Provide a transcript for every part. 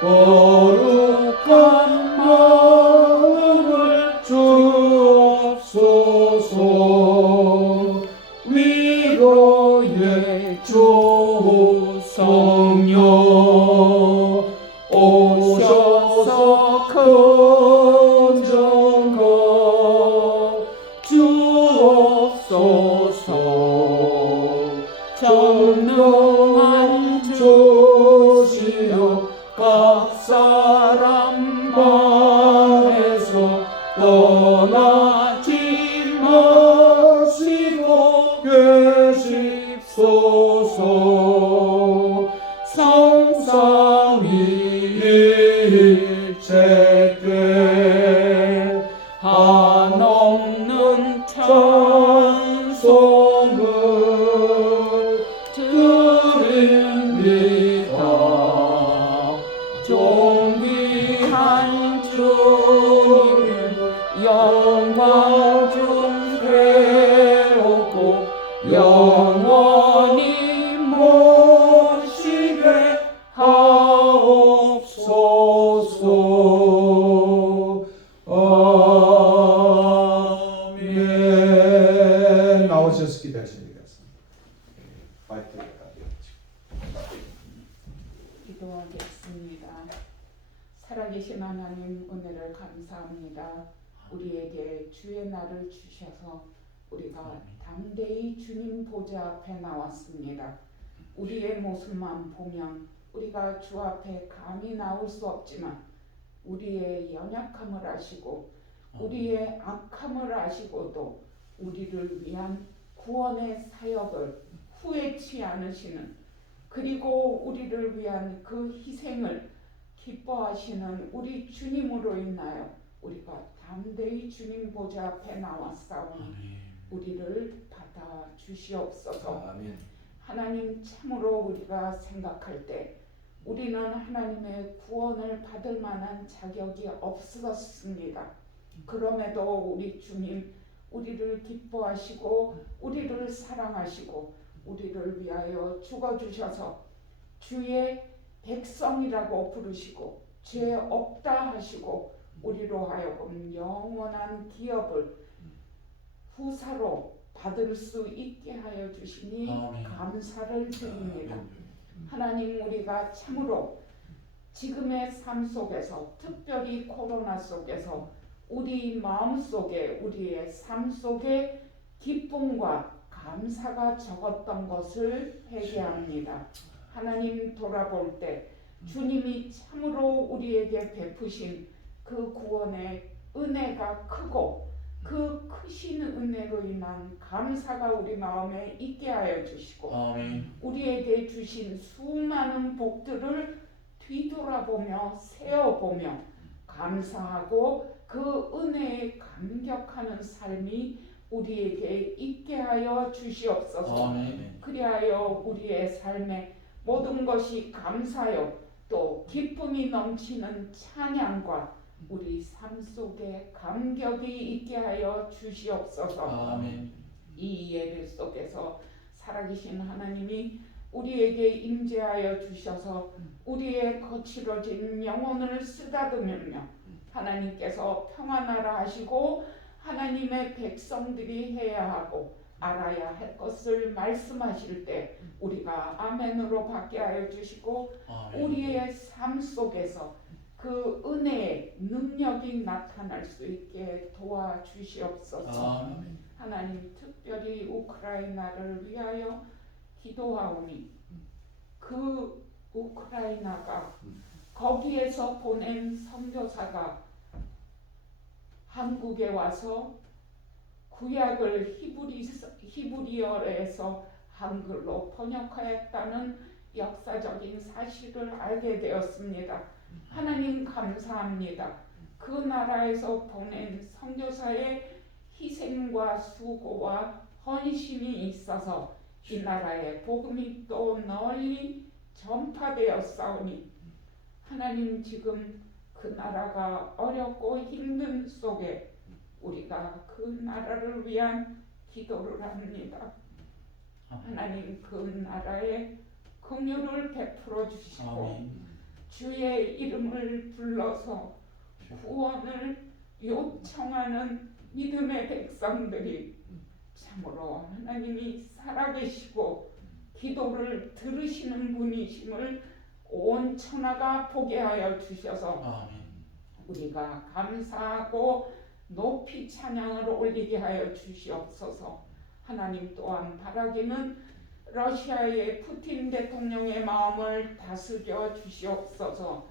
거룩한 마음을 주옵소서. 위로의 주 성령 오셔서 건져가 주옵소서. 전능한 주시여 각 사람 반에서 떠나지 마시고 계십소서. 성삼위 일체께 한없는 찬송을 드립니다. 존귀한 주님 영광 중 배웠고 영원히 모시게 하옵소서. 아멘. 나오셔서 기도하시겠습니다. 기도하겠습니다. 살아계신 하나님, 은혜를 감사합니다. 우리에게 주의 날을 주셔서 우리가 담대히 주님 보좌 앞에 나왔습니다. 우리의 모습만 보면 우리가 주 앞에 감히 나올 수 없지만 우리의 연약함을 아시고 우리의 악함을 아시고도 우리를 위한 구원의 사역을 후회치 않으시는, 그리고 우리를 위한 그 희생을 기뻐하시는 우리 주님으로 인하여 우리가 담대히 주님 보좌 앞에 나왔사오니 우리를 받아 주시옵소서. 아멘. 하나님, 참으로 우리가 생각할 때 우리는 하나님의 구원을 받을 만한 자격이 없었습니다. 그럼에도 우리 주님, 우리를 기뻐하시고 우리를 사랑하시고 우리를 위하여 죽어주셔서 주의 백성이라고 부르시고 죄 없다 하시고 우리로 하여금 영원한 기업을 후사로 받을 수 있게 하여 주시니 감사를 드립니다. 하나님, 우리가 참으로 지금의 삶 속에서, 특별히 코로나 속에서 우리 마음 속에, 우리의 삶 속에 기쁨과 감사가 적었던 것을 회개합니다. 하나님, 돌아볼 때 주님이 참으로 우리에게 베푸신 그 구원의 은혜가 크고 그 크신 은혜로 인한 감사가 우리 마음에 있게 하여 주시고 우리에게 주신 수많은 복들을 뒤돌아보며 세어보며 감사하고 그 은혜에 감격하는 삶이 우리에게 있게 하여 주시옵소서. 그리하여 우리의 삶에 모든 것이 감사요 또 기쁨이 넘치는 찬양과 우리 삶 속에 감격이 있게 하여 주시옵소서. 이 예배 속에서 살아계신 하나님이 우리에게 임재하여 주셔서 우리의 거칠어진 영혼을 쓰다듬으며 하나님께서 평안하라 하시고 하나님의 백성들이 해야 하고 알아야 할 것을 말씀하실 때 우리가 아멘으로 받게 하여 주시고 우리의 삶 속에서 그 은혜의 능력이 나타날 수 있게 도와주시옵소서. 하나님, 특별히 우크라이나를 위하여 기도하오니 그 우크라이나가 거기에서 보낸 선교사가 한국에 와서 구약을 히브리어에서 한글로 번역하였다는 역사적인 사실을 알게 되었습니다. 하나님, 감사합니다. 그 나라에서 보낸 선교사의 희생과 수고와 헌신이 있어서 이 나라의 복음이 또 널리 전파되었사오니 하나님, 지금 그 나라가 어렵고 힘든 속에 우리가 그 나라를 위한 기도를 합니다. 하나님, 그 나라에 긍휼을 베풀어 주시고 주의 이름을 불러서 구원을 요청하는 믿음의 백성들이 참으로 하나님이 살아계시고 기도를 들으시는 분이심을 온 천하가 보게 하여 주셔서 우리가 감사하고 높이 찬양을 올리게 하여 주시옵소서. 하나님 또한 바라기는 러시아의 푸틴 대통령의 마음을 다스려 주시옵소서.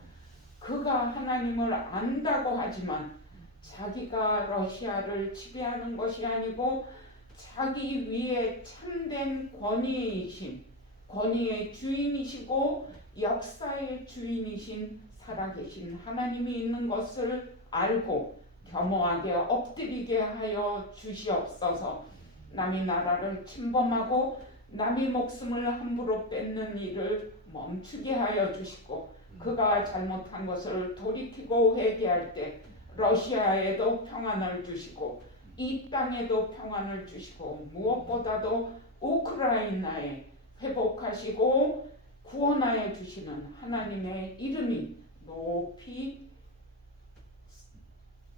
그가 하나님을 안다고 하지만 자기가 러시아를 지배하는 것이 아니고 자기 위에 참된 권위의 주인이시고 역사의 주인이신 살아계신 하나님이 있는 것을 알고 겸허하게 엎드리게 하여 주시옵소서. 남의 나라를 침범하고 남의 목숨을 함부로 뺏는 일을 멈추게 하여 주시고 그가 잘못한 것을 돌이키고 회개할 때 러시아에도 평안을 주시고 이 땅에도 평안을 주시고 무엇보다도 우크라이나에 회복하시고 구원하여 주시는 하나님의 이름이 높이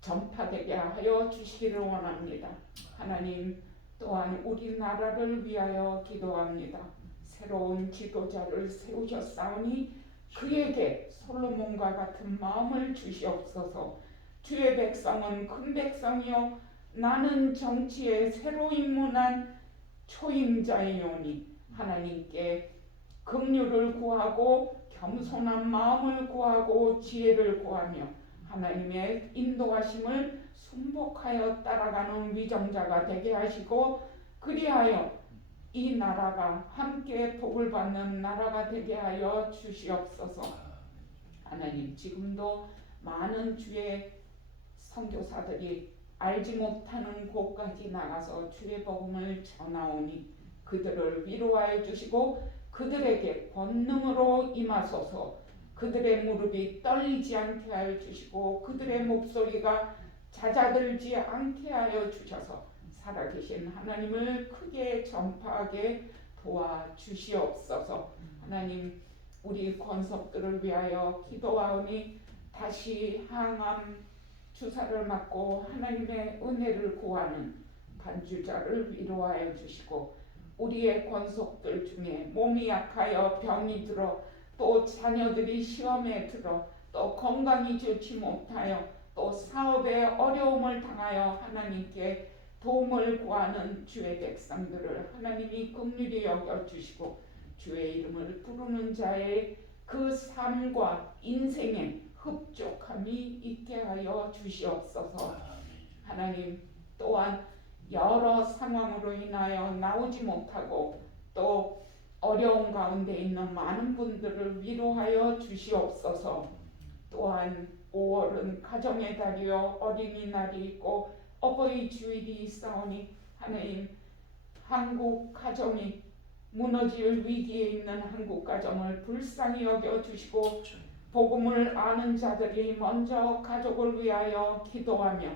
전파되게 하여 주시기를 원합니다. 하나님 또한 우리나라를 위하여 기도합니다. 새로운 지도자를 세우셨사오니 그에게 솔로몬과 같은 마음을 주시옵소서. 주의 백성은 큰 백성이요 나는 정치에 새로 입문한 초임자이오니 하나님께 긍휼을 구하고 겸손한 마음을 구하고 지혜를 구하며 하나님의 인도하심을 순복하여 따라가는 위정자가 되게 하시고 그리하여 이 나라가 함께 복을 받는 나라가 되게 하여 주시옵소서. 하나님 지금도 많은 주의 선교사들이 알지 못하는 곳까지 나가서 주의 복음을 전하오니 그들을 위로하여 주시고 그들에게 권능으로 임하소서. 그들의 무릎이 떨리지 않게 하여 주시고 그들의 목소리가 잦아들지 않게 하여 주셔서 살아계신 하나님을 크게 전파하게 도와주시옵소서. 하나님 우리 권속들을 위하여 기도하오니 다시 항암 주사를 맞고 하나님의 은혜를 구하는 간주자를 위로하여 주시고 우리의 권속들 중에 몸이 약하여 병이 들어 또 자녀들이 시험에 들어 또 건강이 좋지 못하여 또 사업에 어려움을 당하여 하나님께 도움을 구하는 주의 백성들을 하나님이 긍휼히 여겨주시고 주의 이름을 부르는 자의 그 삶과 인생에 흡족함이 있게 하여 주시옵소서. 하나님 또한 여러 상황으로 인하여 나오지 못하고 또 어려운 가운데 있는 많은 분들을 위로하여 주시옵소서. 또한 5월은 가정의 달이요 어린이날이 있고 어버이 주일이 있사오니 하나님 한국 가정이 무너질 위기에 있는 한국 가정을 불쌍히 여겨주시고 복음을 아는 자들이 먼저 가족을 위하여 기도하며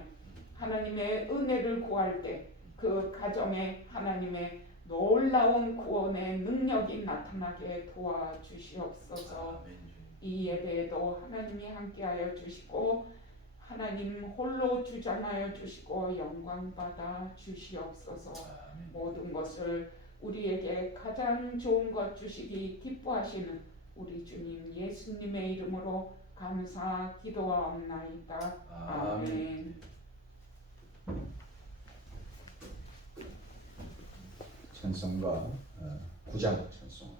하나님의 은혜를 구할 때 그 가정에 하나님의 놀라운 구원의 능력이 나타나게 도와주시옵소서. 이 예배에도 하나님이 함께하여 주시고 하나님 홀로 주장하여 주시고 영광받아 주시옵소서. 모든 것을 우리에게 가장 좋은 것 주시기 기뻐하시는 우리 주님 예수님의 이름으로 감사 기도하옵나이다. 아멘. 찬송가 9장 찬송.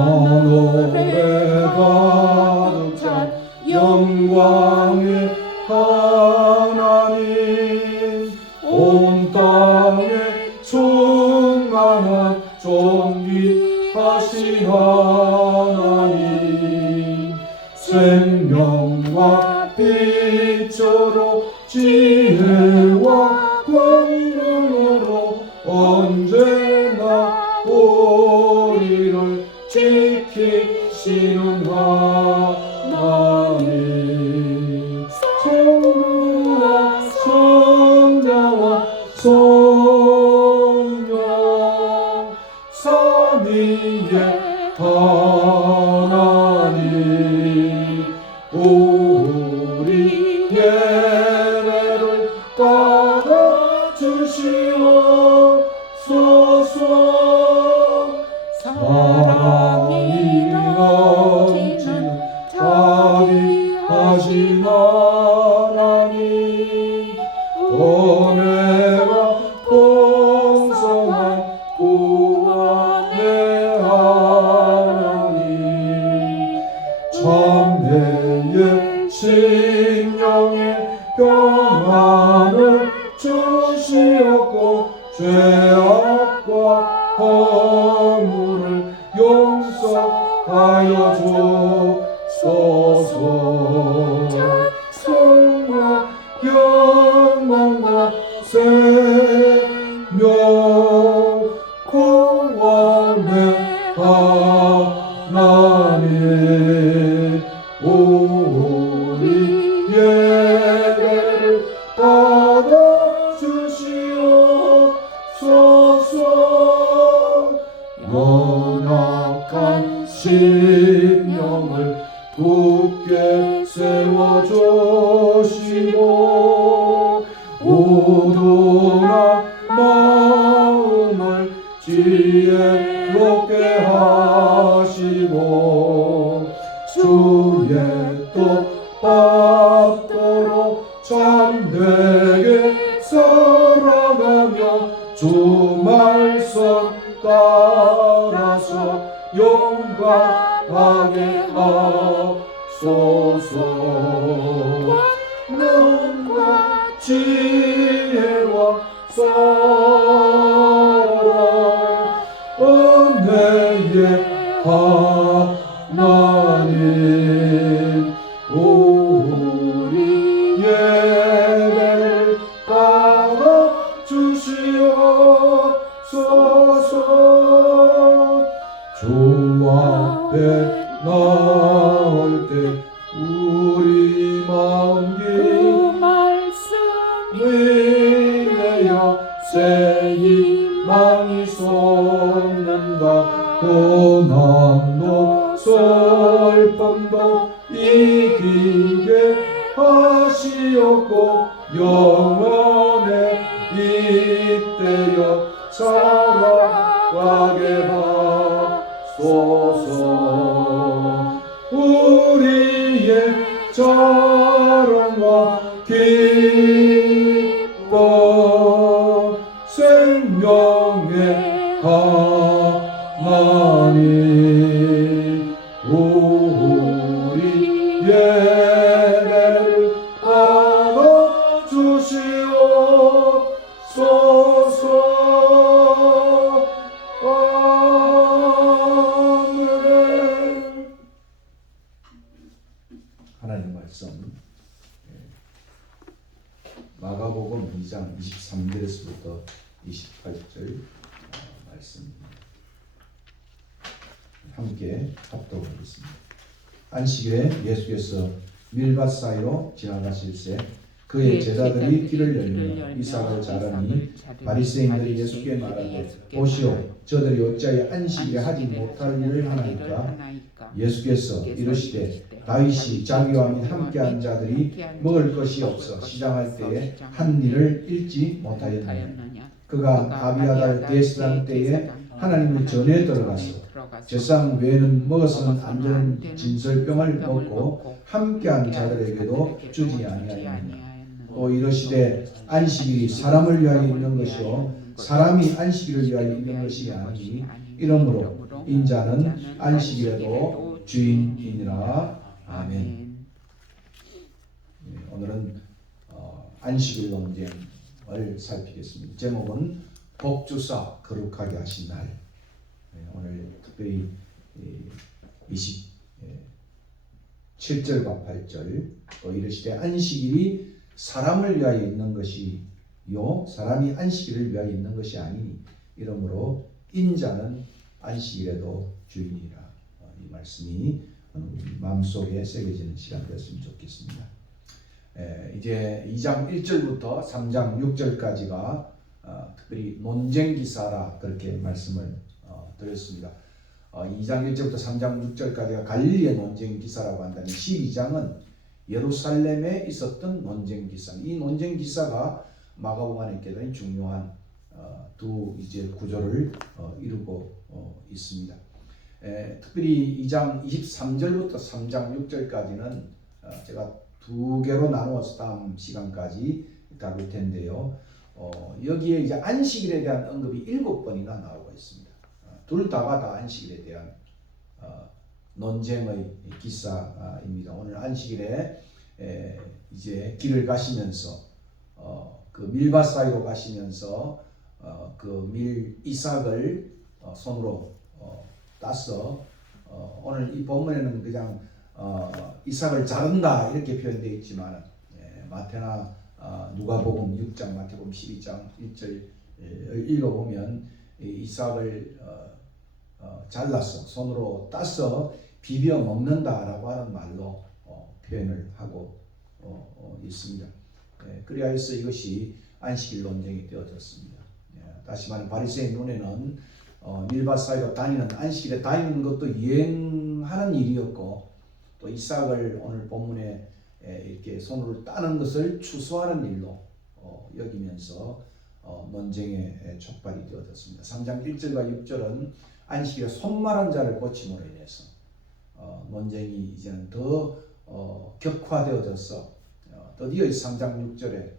하늘에 가득 찬 영광의 하나님 온 땅에 충만한 존귀하신 하나님 생명과 빛으로 지혜와 권능으로 언제나 우리를 지키시는 하나님 하나님 은혜가 풍성한 구원의 하나님 참회의 심령의 평안을 주시옵고 죄악과 허물을 용서하여 주소서 찬송과 영광과 생명 구원의 하나님 우리 예배를 받아주시옵소서 연약한 심령을 굳게 세워주시고 우둔한 마음을 지혜롭게 하시고 주의 뜻 받도록 참되게 살아가며 주 말씀 따라서 용감하게 하소서 능과 지혜와 사랑 은혜의 하나님 우리 예배를 받아주시옵소서 주 앞에 나올 때 우리 마음 그 말씀 위내어 새 희망이 솟는다 고난도 슬픔도 이기게 하시옵고 영원에 잇대어 살아가게 하소서 우리의 자랑과 기뻐 생명의 하나님 우리 예배를 받아주시옵소서 아멘. 하나님 말씀 마가복음 2장 23절에서부터 28절 말씀 함께 합독하겠습니다. 안식일에 예수께서 밀밭 사이로 지나가실새 그의 제자들이 길을 열며 이삭을 자르니 바리새인들이 예수께 말하되 보시오 저들이 어찌하여 안식일에 하지 못할 일을 하나이까 예수께서 이르시되 다윗이 자기와 및 함께한 자들이 먹을 것이 없어 시장할 때에 한 일을 잃지 못하였느냐 그가 아비아달 대제사장 때에 하나님의 전에 들어가서 제사장 외에는 먹어서는 안 되는 진설병을 먹고 함께한 자들에게도 주지 아니하였느냐 또 이르시되 안식일이 사람을 위하여 있는 것이요 사람이 안식일을 위하여 있는 것이 아니니 이러므로 인자는 안식일에도 주인이니라. 아멘. 오늘은 안식일 논쟁을 살피겠습니다. 제목은 복주사 거룩하게 하신 날. 오늘 특별히 27절과 8절 또 이르시되 안식일이 사람을 위하여 있는 것이요 사람이 안식일을 위하여 있는 것이 아니니 이러므로 인자는 안식일에도 주인이라. 이 말씀이 마음속에 새겨지는 시간 되었으면 좋겠습니다. 이제 2장 1절부터 3장 6절까지가 특별히 논쟁기사라 그렇게 말씀을 드렸습니다. 2장 1절부터 3장 6절까지가 갈릴리의 논쟁기사라고 한다면 12장은 예루살렘에 있었던 논쟁기사. 이 논쟁기사가 마가복음 안에 굉장히 중요한 두 이제 구조를 이루고 있습니다. 특별히 2장 23절부터 3장 6절까지는 제가 두 개로 나누어서 다음 시간까지 다룰 텐데요. 여기에 이제 안식일에 대한 언급이 7번이나 나오고 있습니다. 둘 다가 다 안식일에 대한 논쟁의 기사입니다. 오늘 안식일에 이제 길을 가시면서 그 밀밭 사이로 가시면서 그 이삭을 손으로 따서 오늘 이 본문에는 그냥 이삭을 자른다 이렇게 표현되어 있지만 마태나 누가복음 6장, 마태복음 12장 1절 읽어보면 이삭을 잘라서 손으로 따서 비벼 먹는다라고 하는 말로 표현을 하고 있습니다. 그래야 해서 이것이 안식일 논쟁이 되어졌습니다. 다시 말하면 바리새인 눈에는 밀밭 사이로 다니는 안식일에 다니는 것도 유행하는 일이었고 또 이삭을 오늘 본문에 이렇게 손으로 따는 것을 추수하는 일로 여기면서 논쟁의 촉발이 되어졌습니다. 3장 1절과 6절은 안식일에 손마른 자를 고침으로 인해서 논쟁이 이제는 더 격화되어져서 드디어 3장 6절에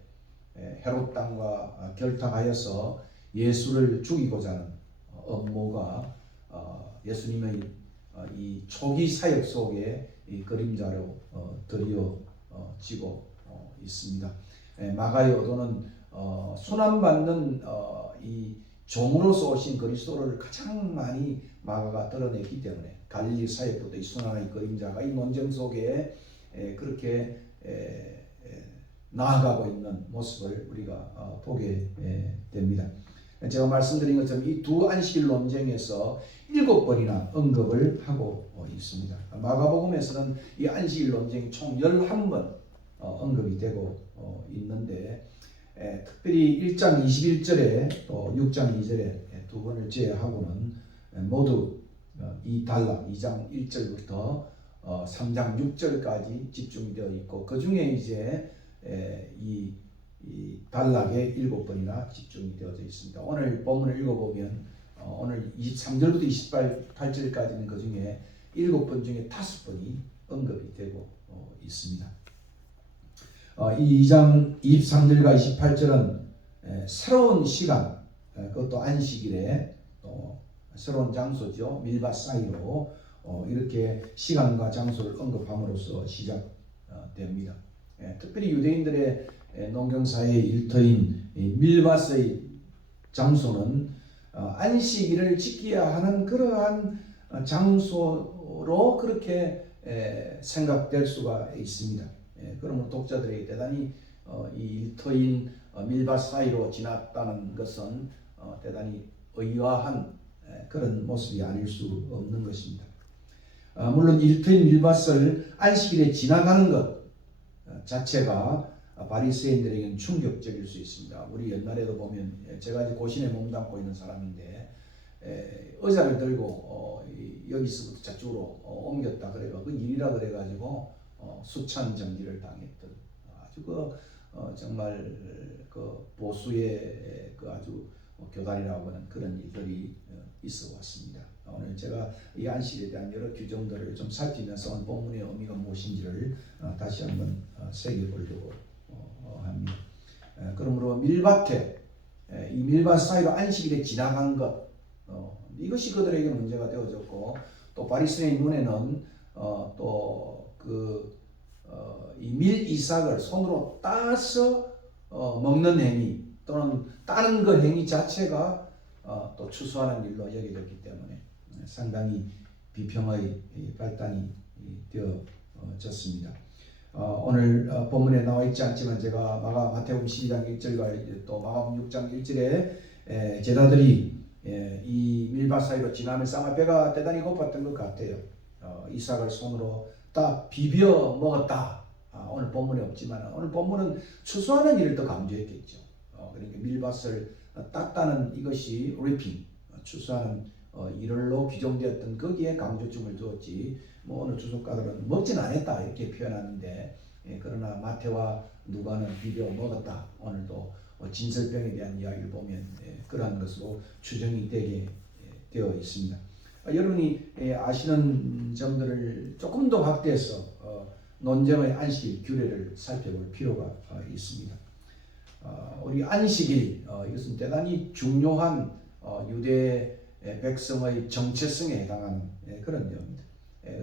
헤롯 땅과 결탁하여서 예수를 죽이고자 하는 음모가 예수님의 이 초기 사역 속에 이 그림자로 드리어지고 있습니다. 마가의 어도는 순환받는 이 종으로서 오신 그리스도를 가장 많이 마가가 드러냈기 때문에 갈릴리 사역부터 이 순환의 그림자가 이 논쟁 속에 그렇게 나아가고 있는 모습을 우리가 보게 됩니다. 제가 말씀드린 것처럼 이 두 안식일 논쟁에서 7번이나 언급을 하고 있습니다. 마가복음에서는 이 안식일 논쟁이 총 11번 언급이 되고 있는데 특별히 1장 21절에 또 6장 2절에 두 번을 제외하고는 모두 이 단락 2장 1절부터 3장 6절까지 집중이 되어 있고 그 중에 이제 이 단락에 7번이나 집중이 되어져 있습니다. 오늘 본문을 읽어보면 오늘 23절부터 28절까지는 그 중에 7번 중에 5번이 언급이 되고 있습니다. 이 2장 23절과 28절은 새로운 시간, 그것도 안식일에 또 새로운 장소죠. 밀밭 사이로 이렇게 시간과 장소를 언급함으로써 시작됩니다. 특별히 유대인들의 농경사의 일터인 밀밭의 장소는 안식일을 지켜야 하는 그러한 장소로 그렇게 생각될 수가 있습니다. 그러면 독자들에게 대단히 이 일터인 밀밭 사이로 지났다는 것은 대단히 의아한 그런 모습이 아닐 수 없는 것입니다. 물론 일터인 밀밭을 안식일에 지나가는 것 자체가 바리새인들에게는 충격적일 수 있습니다. 우리 옛날에도 보면 제가 이제 고신에 몸담고 있는 사람인데 의자를 들고 여기서부터 저쪽으로 옮겼다 그래가 그 일이라 그래가지고 수찬 정지를 당했던 아주 정말 그 보수의 그 아주 교단이라고 하는 그런 일들이 있어 왔습니다. 오늘 제가 이 안식에 대한 여러 규정들을 좀 살피면서 오늘 본문의 의미가 무엇인지를 다시 한번 새겨보려고 합니다. 그러므로 밀밭에 이 밀밭 사이로 안식일에 지나간 것 이것이 그들에게 문제가 되어졌고 또 바리새인 눈에는 또 이 밀이삭을 손으로 따서 먹는 행위 또는 따는 그 행위 자체가 또 추수하는 일로 여겨졌기 때문에 상당히 비평의 발단이 되어졌습니다. 오늘 본문에 나와 있지 않지만 제가 마태복음 12장 1절과 또 마가복음 6장 1절에 제자들이 이 밀밭 사이로 지나면서 아마 배가 대단히 고팠던 것 같아요. 이삭을 손으로 따 비벼 먹었다. 오늘 본문에 없지만 오늘 본문은 추수하는 일을 더 강조했겠죠. 그러니까 밀밭을 땄다는 이것이 리핑, 추수하는 일로 규정되었던 거기에 강조점을 두었지 뭐 오늘 주석가들은 먹진 않았다 이렇게 표현하는데 그러나 마태와 누가는 비벼 먹었다. 오늘도 진설병에 대한 이야기를 보면 그러한 것으로 추정이 되게 되어 있습니다. 여러분이 아시는 점들을 조금 더 확대해서 논쟁의 안식일 규례를 살펴볼 필요가 있습니다. 우리 안식일 이것은 대단히 중요한 유대 백성의 정체성에 해당하는 그런 내용입니다.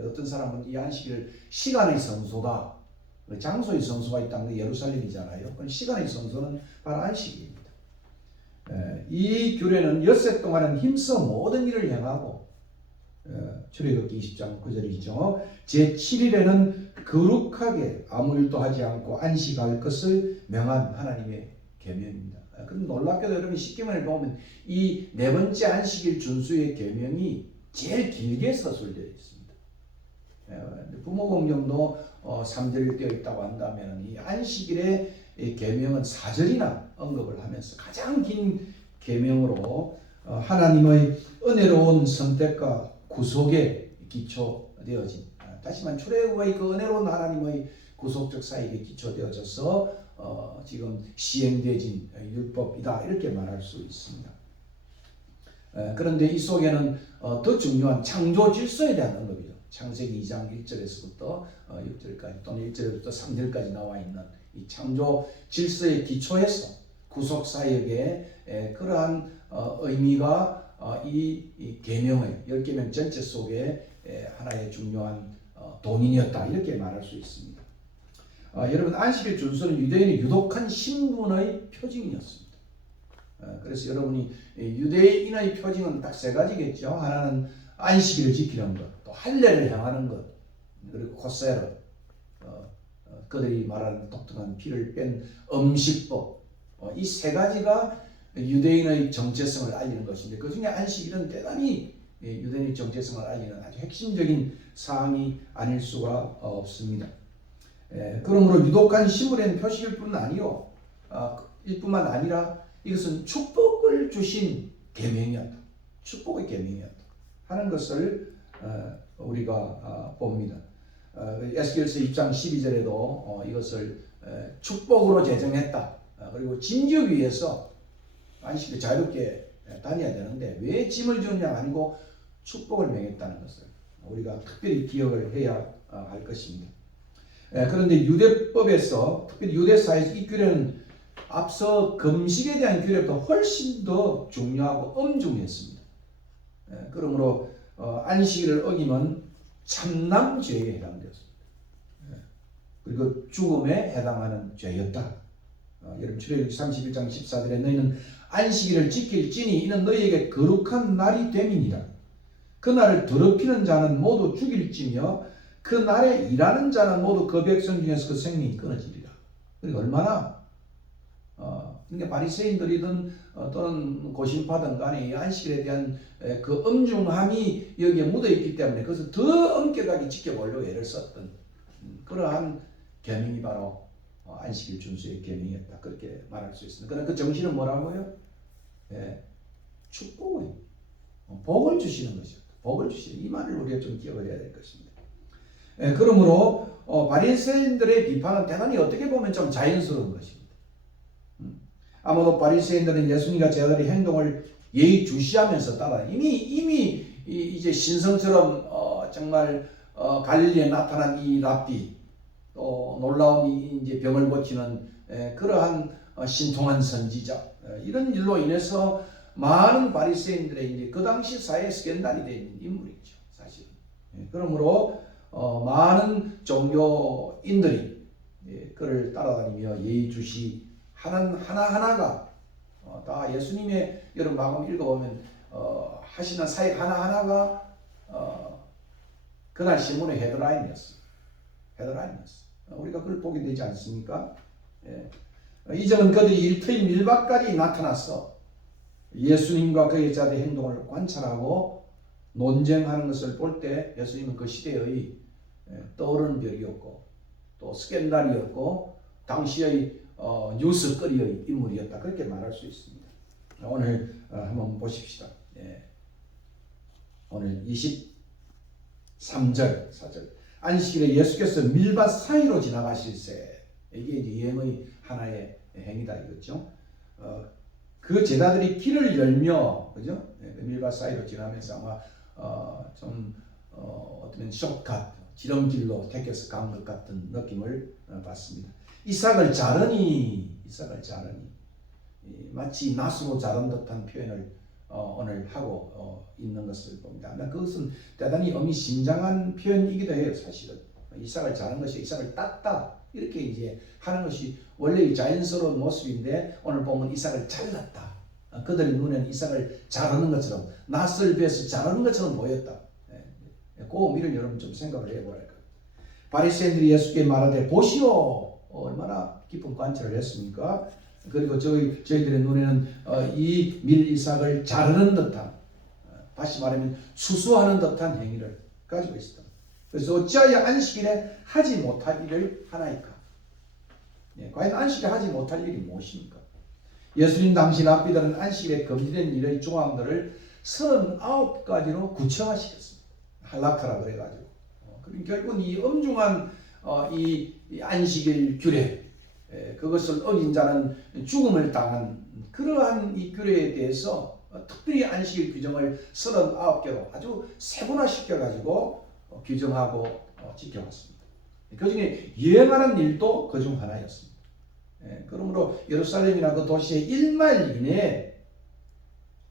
어떤 사람은 이 안식일을 시간의 성소다, 장소의 성소가 있다는 게 예루살렘이잖아요. 시간의 성소는 바로 안식일입니다. 이 규례는 엿새 동안은 힘써 모든 일을 행하고 출애굽기 20장 9절이죠. 제7일에는 거룩하게 아무 일도 하지 않고 안식할 것을 명한 하나님의 계명입니다. 그럼 놀랍게도 여러분 십계명을 보면 이 네 번째 안식일 준수의 계명이 제일 길게 서술되어 있습니다. 부모 공경도 3절 되어 있다고 한다면 이 안식일의 계명은 4절이나 언급을 하면서 가장 긴 계명으로 하나님의 은혜로운 선택과 구속에 기초되어진, 다시 말하면 출애굽의 그 은혜로운 하나님의 구속적 사역에 기초되어져서 지금 시행되어진 율법이다 이렇게 말할 수 있습니다. 그런데 이 속에는 더 중요한 창조 질서에 대한 언급이죠. 창세기 2장 1절에서부터 6절까지 또는 1절부터 3절까지 나와 있는 이 창조 질서에 기초해서 구속 사역의 그러한 의미가 이 계명의 10계명 전체 속에 하나의 중요한 동인이었다 이렇게 말할 수 있습니다. 여러분 안식일 준수는 유대인의 유독한 신분의 표징이었습니다. 그래서 여러분이 유대인의 표징은 딱 세 가지겠죠. 하나는 안식일을 지키는 것, 또 할례를 행하는 것, 그리고 코세르, 그들이 말하는 독특한 피를 뺀 음식법, 이 세 가지가 유대인의 정체성을 알리는 것인데 그 중에 안식일은 대단히 유대인의 정체성을 알리는 아주 핵심적인 사항이 아닐 수가 없습니다. 그러므로 유독한 신분의 표식일 뿐 아니요, 일뿐만 아니라 이것은 축복을 주신 계명이었다. 축복의 계명이었다 하는 것을 우리가 봅니다. 에스겔서 2장 12절에도 이것을 축복으로 제정했다. 그리고 짐지기 위해서 안식일에 자유롭게 다녀야 되는데 왜 짐을 주느냐 아니고 축복을 명했다는 것을 우리가 특별히 기억을 해야 할 것입니다. 그런데 유대법에서 특별히 유대사에서 이 규례는 앞서 금식에 대한 규례보다 훨씬 더 중요하고 엄중했습니다. 그러므로 안식일을 어기면 참남죄에 해당되었습니다. 그리고 죽음에 해당하는 죄였다. 여러분 출애굽기 31장 14절에 너희는 안식일을 지킬지니 이는 너희에게 거룩한 날이 됨이니라. 그 날을 더럽히는 자는 모두 죽일지며 그 날에 일하는 자는 모두 그 백성 중에서 그 생명이 끊어지리라. 그러니까 얼마나 그러니까 바리새인들이든 또는 고신파든 간에 이 안식일에 대한 그 엄중함이 여기에 묻어있기 때문에 그것을 더 엄격하게 지켜보려고 애를 썼던 그러한 계명이 바로 안식일 준수의 계명이었다. 그렇게 말할 수 있습니다. 그러나 그 정신은 뭐라고요? 축복의 복을 주시는 것이었다. 복을 주시는 이 말을 우리가 좀 기억을 해야 될 것입니다. 그러므로 바리새인들의 비판은 대단히 어떻게 보면 좀 자연스러운 것입니다. 아마도 바리새인들은 예수님과 제자들의 행동을 예의주시하면서 따라 이미 이제 신성처럼 정말 갈릴리에 나타난 이 랍비 또 놀라운 이제 병을 고치는 그러한 신통한 선지자 이런 일로 인해서 많은 바리새인들의 이제 그 당시 사회 스캔들이 된 인물이죠, 사실. 그러므로 많은 종교인들이 그를 따라다니며 예의주시 하나하나가 다 예수님의 여러분 마감 읽어보면 하시는 사역 하나하나가 그날 신문의 헤드라인이었어요. 우리가 그걸 보게 되지 않습니까? 이제는 그들이 일터인 밀밭까지 나타나서 예수님과 그의 자들의 행동을 관찰하고 논쟁하는 것을 볼 때 예수님은 그 시대의 떠오르는 별이었고 또 스캔들이었고 당시의 뉴스거리의 인물이었다. 그렇게 말할 수 있습니다. 오늘 한번 보십시다. 오늘 23절 4절 안식일에 예수께서 밀밭 사이로 지나가실세. 이게 이제 예언의 하나의 행위다 이거죠. 그 제자들이 길을 열며 그죠? 밀밭 사이로 지나면서 아마 어떤 숏컷 지름길로 택해서 간 것 같은 느낌을 받습니다. 이삭을 자르니 마치 낫으로 자른 듯한 표현을 오늘 하고 있는 것을 봅니다. 그것은 대단히 의미심장한 표현이기도 해요. 사실은 이삭을 자른 것이 이삭을 땄다 이렇게 이제 하는 것이 원래 자연스러운 모습인데 오늘 보면 이삭을 잘랐다. 그들의 눈에는 이삭을 자르는 것처럼 낫을 베어서 자르는 것처럼 보였다. 그 의미를 여러분 좀 생각을 해보라. 바리새인들이 예수께 말하되 보시오. 얼마나 깊은 관찰을 했습니까? 그리고 저희들의 눈에는 이 밀이삭을 자르는 듯한, 다시 말하면 추수하는 듯한 행위를 가지고 있었다. 그래서 어찌하여 안식일에 하지 못할 일을 하나이까? 과연 안식일에 하지 못할 일이 무엇입니까? 예수님 당시 랍비들은 안식일에 금지된 일의 조항들을 39가지로 구체화시켰습니다. 할라카라 그래가지고. 결국은 이 엄중한 이 안식일 규례, 그것을 어긴 자는 죽음을 당한 그러한 이 규례에 대해서 특별히 안식일 규정을 39개로 아주 세분화시켜가지고 규정하고 지켜왔습니다. 그 중에 여행하는 일도 그 중 하나였습니다. 그러므로 예루살렘이나 그 도시의 1마일 이내에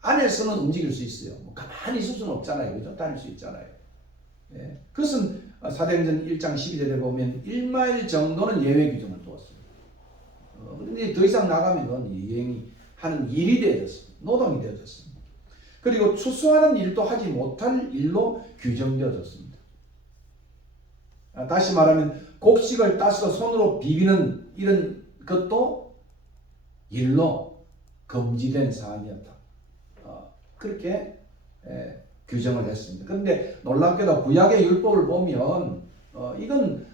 안에서는 움직일 수 있어요. 가만히 있을 수는 없잖아요. 그죠? 다닐 수 있잖아요. 그것은 사도행전 1장 12절에 보면 1마일 정도는 예외 규정을 두었습니다. 그런데 더 이상 나가면 여행이 하는 일이 되어졌습니다. 노동이 되어졌습니다. 그리고 추수하는 일도 하지 못할 일로 규정되어졌습니다. 다시 말하면 곡식을 따서 손으로 비비는 이런 것도 일로 금지된 사안이었다. 그렇게 규정을 했습니다. 그런데 놀랍게도 구약의 율법을 보면 이건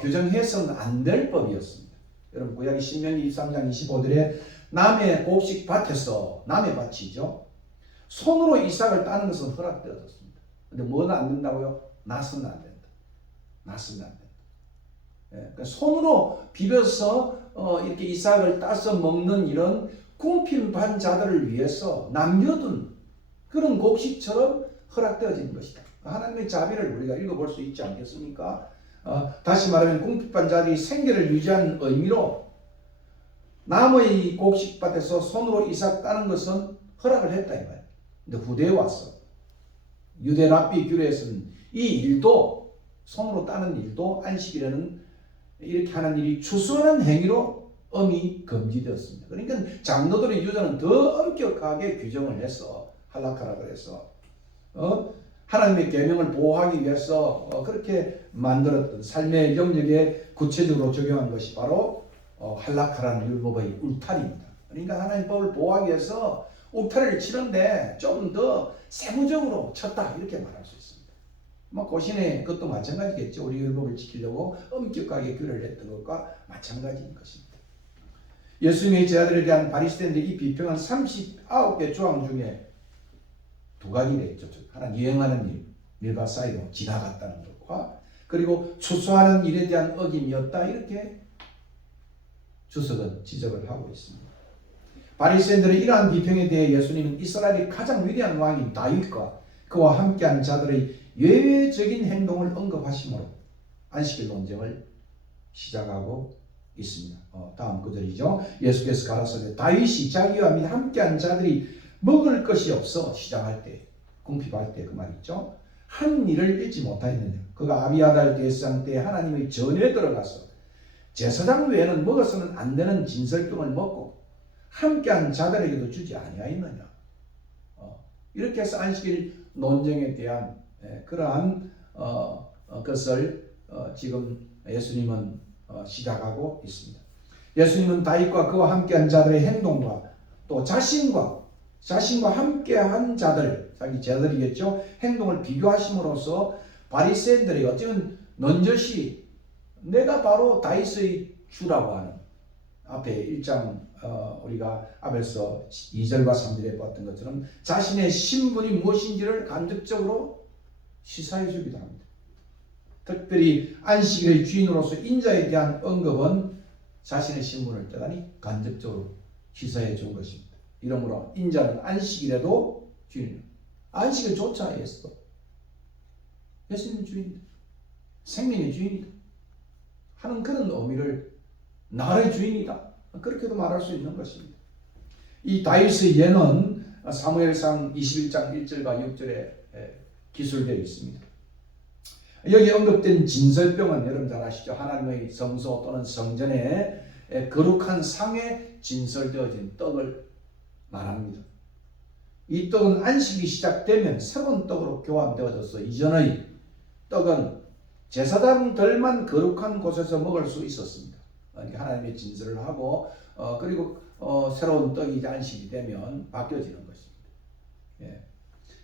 규정해서는 안 될 법이었습니다. 여러분 구약의 신명기 23장 25절에 남의 곡식 밭에서 남의 밭이죠. 손으로 이삭을 따는 것은 허락되어졌습니다. 그런데 뭐는 안 된다고요? 낫은 안 된다. 낫은 안 된다. 그러니까 손으로 비벼서 이렇게 이삭을 따서 먹는 이런 궁핍한 자들을 위해서 남겨둔 그런 곡식처럼 허락되어진 것이다. 하나님의 자비를 우리가 읽어볼 수 있지 않겠습니까? 다시 말하면 궁핍한 자들이 생계를 유지하는 의미로 남의 곡식밭에서 손으로 이삭 따는 것은 허락을 했다 이 말이에요. 근데 후대에 와서 유대 랍비 규례에서는 이 일도 손으로 따는 일도 안식일에는 이렇게 하는 일이 추수하는 행위로 엄히 금지되었습니다. 그러니까 장로들의 유전은 더 엄격하게 규정을 해서 할라카라 그래서 하나님의 계명을 보호하기 위해서 그렇게 만들었던 삶의 영역에 구체적으로 적용한 것이 바로 할라카라는 율법의 울타리입니다. 그러니까 하나님 법을 보호하기 위해서 울타리를 치는데 좀 더 세부적으로 쳤다 이렇게 말할 수 있습니다. 고신의 것도 마찬가지겠죠. 우리 율법을 지키려고 엄격하게 규례를 했던 것과 마찬가지인 것입니다. 예수님의 제자들에 대한 바리새인들의 이 비평은 39개 조항 중에 두 가지가 있죠. 하나 여행하는 일, 밀밭 사이로 지나갔다는 것과 그리고 추수하는 일에 대한 어김이었다 이렇게 주석은 지적을 하고 있습니다. 바리새인들의 이러한 비평에 대해 예수님은 이스라엘의 가장 위대한 왕인 다윗과 그와 함께한 자들의 예외적인 행동을 언급하시므로 안식일 논쟁을 시작하고 있습니다. 다음 구절이죠. 예수께서 가라사대 다윗이 자기와 및 함께한 자들이 먹을 것이 없어 시장할 때 궁핍할 때 그 말이죠. 한 일을 잊지 못하였느냐. 그가 아비아달 대상 때 하나님의 전에 들어가서 제사장 외에는 먹어서는 안 되는 진설병을 먹고 함께한 자들에게도 주지 아니하였느냐. 이렇게 해서 안식일 논쟁에 대한 그러한 것을 지금 예수님은 시작하고 있습니다. 예수님은 다윗과 그와 함께한 자들의 행동과 또 자신과 함께한 자들, 자기 제자들이겠죠. 행동을 비교하심으로써 바리새인들이 어쩌면 넌저시 내가 바로 다윗의 주라고 하는 앞에 1장 우리가 앞에서 2절과 3절에 봤던 것처럼 자신의 신분이 무엇인지를 간접적으로 시사해 주기도 합니다. 특별히 안식일의 주인으로서 인자에 대한 언급은 자신의 신분을 대단히 간접적으로 시사해 준 것입니다. 이러므로 인자는 안식일에도 주인입니다. 안식일조차 예수님 주인입니다. 생명의 주인이다 하는 그런 의미를 나라의 주인이다 그렇게도 말할 수 있는 것입니다. 이 다윗의 예는 사무엘상 21장 1절과 6절에 기술되어 있습니다. 여기 언급된 진설병은 여러분 잘 아시죠? 하나님의 성소 또는 성전에 거룩한 상에 진설되어진 떡을 말합니다. 이 떡은 안식이 시작되면 새로운 떡으로 교환되어져서 이전의 떡은 제사장들만 거룩한 곳에서 먹을 수 있었습니다. 하나님의 진설을 하고 그리고 새로운 떡이 이제 안식이 되면 바뀌어지는 것입니다. 예.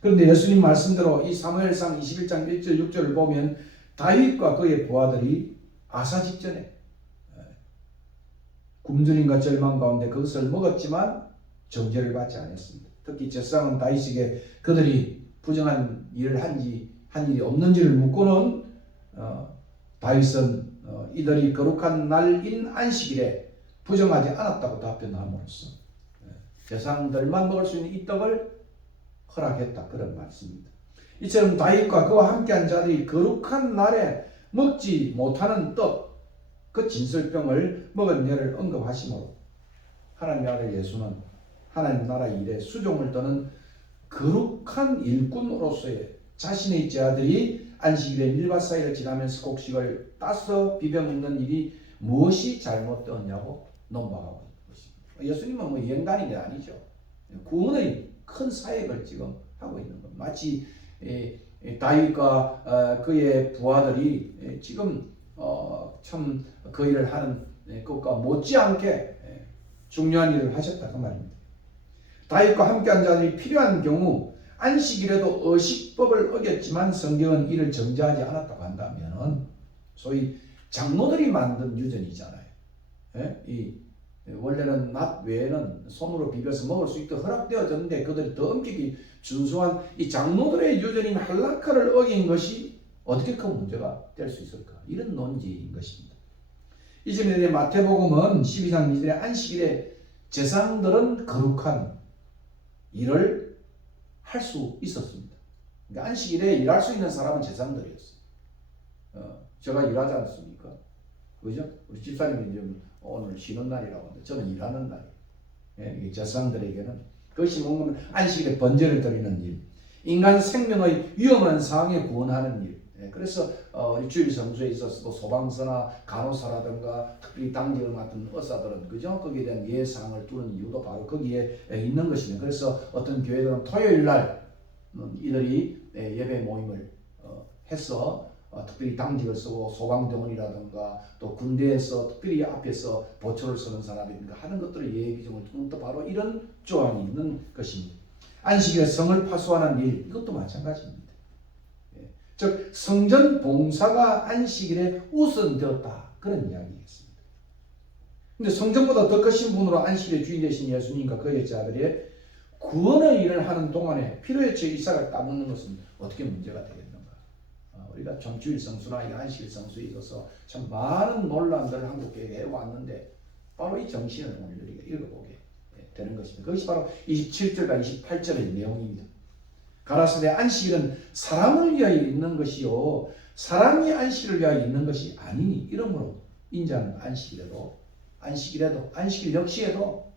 그런데 예수님 말씀대로 이 사무엘상 21장 1절 6절을 보면 다윗과 그의 부하들이 아사 직전에 굶주림과 절망 가운데 그것을 먹었지만 정죄를 받지 않았습니다. 특히 제사장은 다윗에게 그들이 부정한 일을 한 일이 없는지를 묻고는 다윗은 이들이 거룩한 날인 안식일에 부정하지 않았다고 답변함으로써 제사장들만 먹을 수 있는 이 떡을 허락했다 그런 말씀입니다. 이처럼 다윗과 그와 함께한 자들이 거룩한 날에 먹지 못하는 떡, 그 진설병을 먹은 예를 언급하시므로 하나님의 아들 예수는 하나님 나라 일에 수종을 떠는 거룩한 일꾼으로서의 자신의 제자들이 안식일에 밀밭 사이를 지나면서 곡식을 따서 비벼 먹는 일이 무엇이 잘못되었냐고 논박하고 있는 것입니다. 예수님은 뭐 여행 게 아니죠. 구원의 큰 사역을 지금 하고 있는 것. 마치 다윗과 그의 부하들이 지금 참 그 일을 하는 것과 못지않게 중요한 일을 하셨다 그 말입니다. 다윗과 함께한 자들이 필요한 경우 안식일에도 의식법을 어겼지만 성경은 이를 정죄하지 않았다고 한다면 소위 장로들이 만든 유전이잖아요. 원래는 낮 외에는 손으로 비벼서 먹을 수 있도록 허락되어졌는데 그들이 더 엄격히 준수한 이 장로들의 유전인 할라카를 어긴 것이 어떻게 큰 문제가 될 수 있을까? 이런 논지인 것입니다. 이전에 마태복음은 12장 2절에 안식일에 제사장들은 거룩한 일을 할 수 있었습니다. 그러니까 안식일에 일할 수 있는 사람은 제사장들이었어요. 제가 일하지 않습니까? 그죠? 우리 집사님이 지금 오늘 쉬는 날이라고 하는데 저는 일하는 날이에요. 제사장들에게는 그것이 뭔가 안식일에 번제를 드리는 일, 인간 생명의 위험한 상황에 구원하는 일. 그래서 주일 성수에 있어서도 소방서나 간호사라든가 특별히 당직을 맡은 의사들은 그죠? 거기에 대한 예상을 두는 이유도 바로 거기에 있는 것입니다. 그래서 어떤 교회들은 토요일 날 이들이 예배 모임을 해서 특별히 당직을 쓰고 소방대원이라든가 또 군대에서 특별히 앞에서 보초를 서는 사람이든가 하는 것들을 예외 규정을 두는 것도 바로 이런 조항이 있는 것입니다. 안식일에 성을 파수하는 일 이것도 마찬가지입니다. 즉 성전 봉사가 안식일에 우선되었다 그런 이야기였습니다. 그런데 성전보다 더 크신 분으로 안식일의 주인 되신 예수님과 그의 제자들이 구원의 일을 하는 동안에 필요에 처해 이삭을 따먹는 것은 어떻게 문제가 되겠는가? 우리가 참 주일 성수나 이 안식일 성수에 있어서 참 많은 논란들을 한국교회에 해왔는데 바로 이 정신을 오늘 우리가 읽어보게 되는 것입니다. 그것이 바로 27절과 28절의 내용입니다. 가라사대 안식일은 사람을 위하여 있는 것이요 사람이 안식일을 위하여 있는 것이 아니니 이러므로 인자는 안식일 역시에도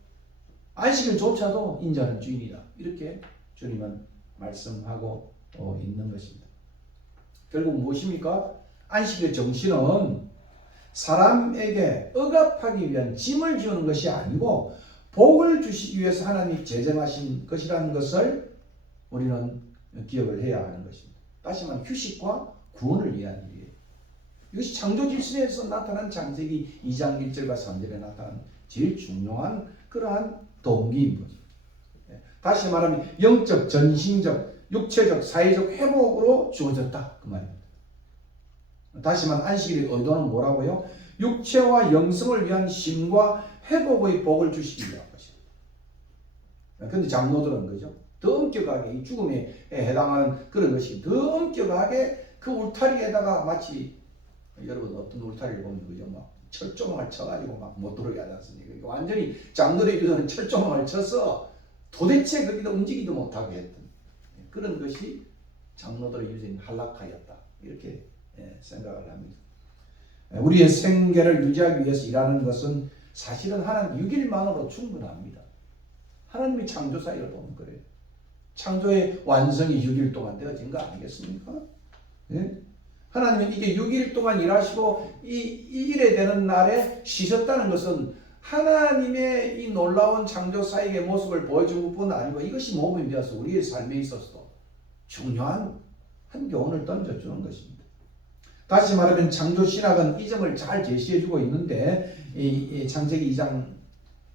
안식일조차도 인자는 주인이다 이렇게 주님은 말씀하고 있는 것입니다. 결국 무엇입니까? 안식일의 정신은 사람에게 억압하기 위한 짐을 지우는 것이 아니고 복을 주시기 위해서 하나님이 제정하신 것이라는 것을 우리는 기억을 해야 하는 것입니다. 다시 말하면 휴식과 구원을 위한 일이에요. 이것이 창조 질서에서 나타난 창세기 2장 1절과 3절에 나타난 제일 중요한 그러한 동기인 거죠. 다시 말하면 영적, 전신적, 육체적, 사회적 회복으로 주어졌다 그 말입니다. 다시 말하면 안식일의 의도는 뭐라고요? 육체와 영성을 위한 힘과 회복의 복을 주시기 위한 것입니다. 그런데 장로들은 그죠? 더 엄격하게 이 죽음에 해당하는 그런 것이 더 엄격하게 그 울타리에다가 마치 여러분 어떤 울타리를 보면 그죠? 막 철조망을 쳐가지고 막 못 들어오게 하지 않습니까? 완전히 장로들의 유전은 철조망을 쳐서 도대체 거기다 움직이도 못하게 했던 그런 것이 장로들의 유전인 할라카였다 이렇게 생각을 합니다. 우리의 생계를 유지하기 위해서 일하는 것은 사실은 하나님 6일만으로 충분합니다. 하나님이 창조사 이를 보면 그래요. 창조의 완성이 6일 동안 되어진 거 아니겠습니까? 예? 하나님은 이게 6일 동안 일하시고 이 일에 되는 날에 쉬셨다는 것은 하나님의 이 놀라운 창조사역의 모습을 보여준 것뿐 아니고 이것이 모범이 되어서 우리의 삶에 있어서도 중요한 한 교훈을 던져주는 것입니다. 다시 말하면 창조신학은 이 점을 잘 제시해주고 있는데 이 창세기 2장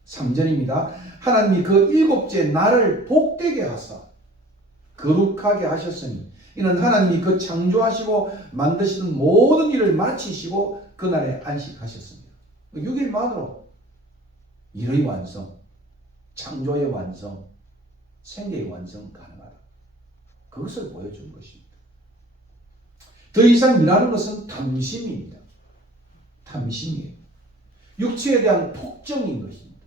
3절입니다. 하나님이 그 일곱째 날을 복되게 하사 거룩하게 하셨으니 이는 하나님이 그 창조하시고 만드시는 모든 일을 마치시고 그날에 안식하셨습니다. 6일만으로 일의 완성, 창조의 완성, 생계의 완성 가능하다. 그것을 보여준 것입니다. 더 이상 일하는 것은 탐심입니다. 탐심이에요. 육체에 대한 폭정인 것입니다.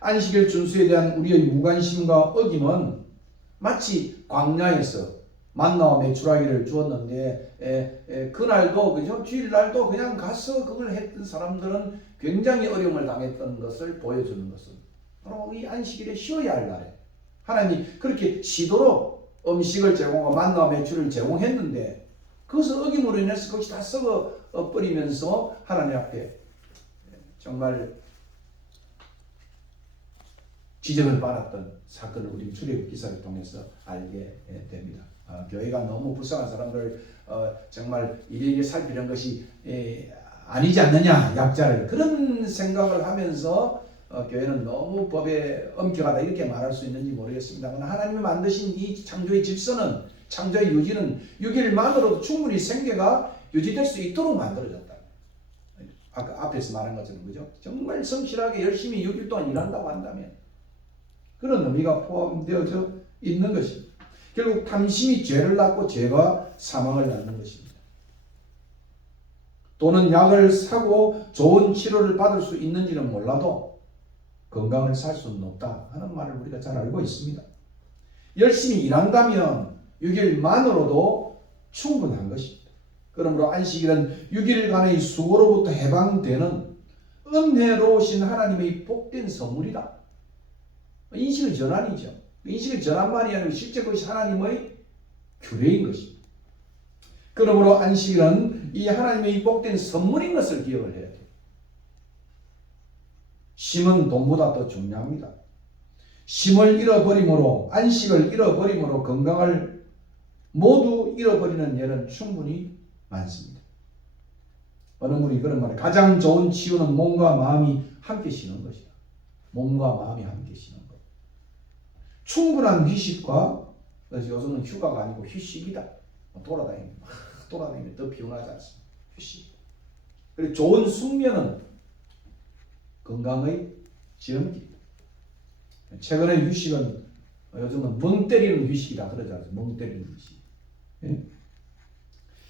안식일 준수에 대한 우리의 무관심과 어김은 마치 광야에서 만나와 메추라기를 주었는데 그날도 그죠? 주일날도 그냥 가서 그걸 했던 사람들은 굉장히 어려움을 당했던 것을 보여주는 것은 바로 이 안식일에 쉬어야 할 날에 하나님이 그렇게 쉬도록 음식을 제공하고 만나와 메추를 제공했는데 그것을 어김으로 인해서 그것이 다 썩어 버리면서 하나님 앞에 정말 지적을 받았던 사건을 우리 출애굽 기사를 통해서 알게 됩니다. 교회가 너무 불쌍한 사람들 정말 일일이 살피는 것이 아니지 않느냐, 약자를 그런 생각을 하면서 교회는 너무 법에 엄격하다 이렇게 말할 수 있는지 모르겠습니다만 하나님이 만드신 이 창조의 질서는 창조의 유지는 6일만으로도 충분히 생계가 유지될 수 있도록 만들어졌다. 아까 앞에서 말한 것처럼 그죠? 정말 성실하게 열심히 6일 동안 일한다고 한다면 그런 의미가 포함되어져 있는 것입니다. 결국 탐심이 죄를 낳고 죄가 사망을 낳는 것입니다. 또는 약을 사고 좋은 치료를 받을 수 있는지는 몰라도 건강을 살 수는 없다 하는 말을 우리가 잘 알고 있습니다. 열심히 일한다면 6일만으로도 충분한 것입니다. 그러므로 안식일은 6일간의 수고로부터 해방되는 은혜로우신 하나님의 복된 선물이다. 인식의 전환이죠. 인식의 전환만이 아니고 실제 그것이 하나님의 규례인 것입니다. 그러므로 안식일은 이 하나님의 복된 선물인 것을 기억을 해야 돼요. 쉼은 돈보다 더 중요합니다. 쉼을 잃어버림으로 안식을 잃어버림으로 건강을 모두 잃어버리는 예는 충분히 많습니다. 어느 분이 그런 말을 가장 좋은 치유는 몸과 마음이 함께 쉬는 것이다. 몸과 마음이 함께 쉬는 것. 충분한 휴식과 그래서 요즘은 휴가가 아니고 휴식이다. 돌아다니면 더 피곤하지 않습니다. 휴식. 그리고 좋은 숙면은 건강의 지름길. 최근에 휴식은 요즘은 멍 때리는 휴식이다 그러지 않습니까? 멍 때리는 휴식. 예?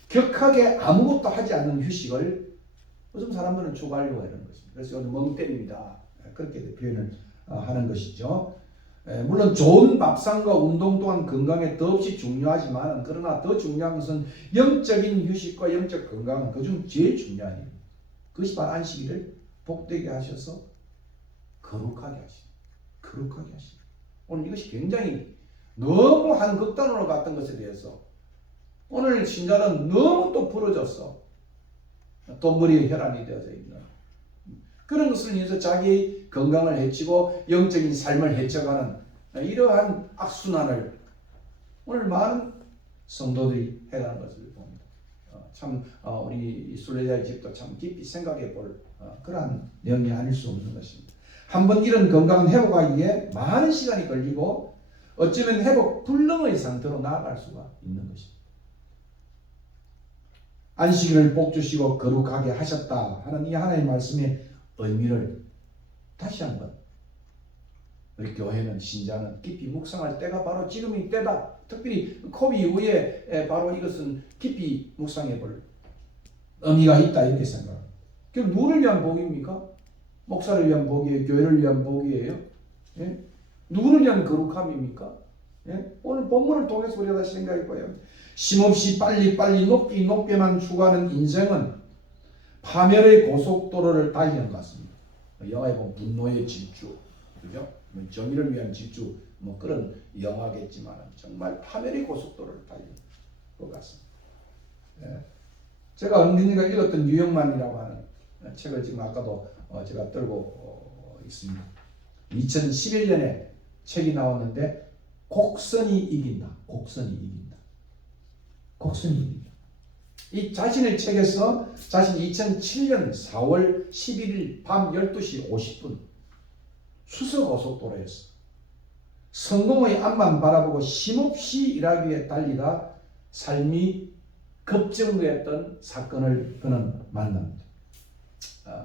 격하게 아무것도 하지 않는 휴식을 요즘 사람들은 추구하려고 하는 것입니다. 그래서 요즘 멍 때립니다. 그렇게 표현을 하는 것이죠. 물론 좋은 밥상과 운동 또한 건강에 더없이 중요하지만 그러나 더 중요한 것은 영적인 휴식과 영적 건강은 그중 제일 중요한 일입니다. 그것이 바로 안식일을 복되게 하셔서 거룩하게 하십니다. 거룩하게 하십니다. 오늘 이것이 굉장히 너무 한 극단으로 갔던 것에 대해서 오늘 신자는 너무 또 부러졌어. 돈벌이의 혈안이 되어져 있는 그런 것을 위해서 자기 건강을 해치고 영적인 삶을 해쳐가는 이러한 악순환을 오늘 많은 성도들이 해가는 것을 봅니다. 참 우리 순례자의 집도 참 깊이 생각해 볼 그러한 내용이 아닐 수 없는 것입니다. 한번 이런 건강은 회복하기에 많은 시간이 걸리고 어쩌면 회복 불능의 상태로 나아갈 수가 있는 것입니다. 안식일을 복 주시고 거룩하게 하셨다 하는 이 하나님의 말씀의 의미를 다시 한번 우리 교회는 신자는 깊이 묵상할 때가 바로 지금이 때다. 특별히 코비 이후에 바로 이것은 깊이 묵상해 볼 의미가 있다 이렇게 생각합니다. 그럼 누구를 위한 복입니까? 목사를 위한 복이에요? 교회를 위한 복이에요? 예? 누구를 위한 거룩함입니까? 예? 오늘 본문을 통해서 우리가 다시 생각해 봐요. 쉼없이 빨리빨리 높게만 추구하는 인생은 파멸의 고속도로를 달리는 것 같습니다. 영화에 보면 분노의 질주, 그죠? 정의를 위한 질주, 그런 영화겠지만 정말 파멸의 고속도로를 달리는 것 같습니다. 예. 제가 언젠가 읽었던 뉴욕만이라고 하는 책을 지금 아까도 제가 들고 있습니다. 2011년에 책이 나왔는데 곡선이 이긴다. 곡선이 이긴다. 곡선이 이긴다. 이 자신의 책에서 자신 2007년 4월 11일 밤 12시 50분 수서고속도로에서 성공의 앞만 바라보고 쉼없이 일하기 위해 달리다 삶이 급정거했던 사건을 그는 만납니다.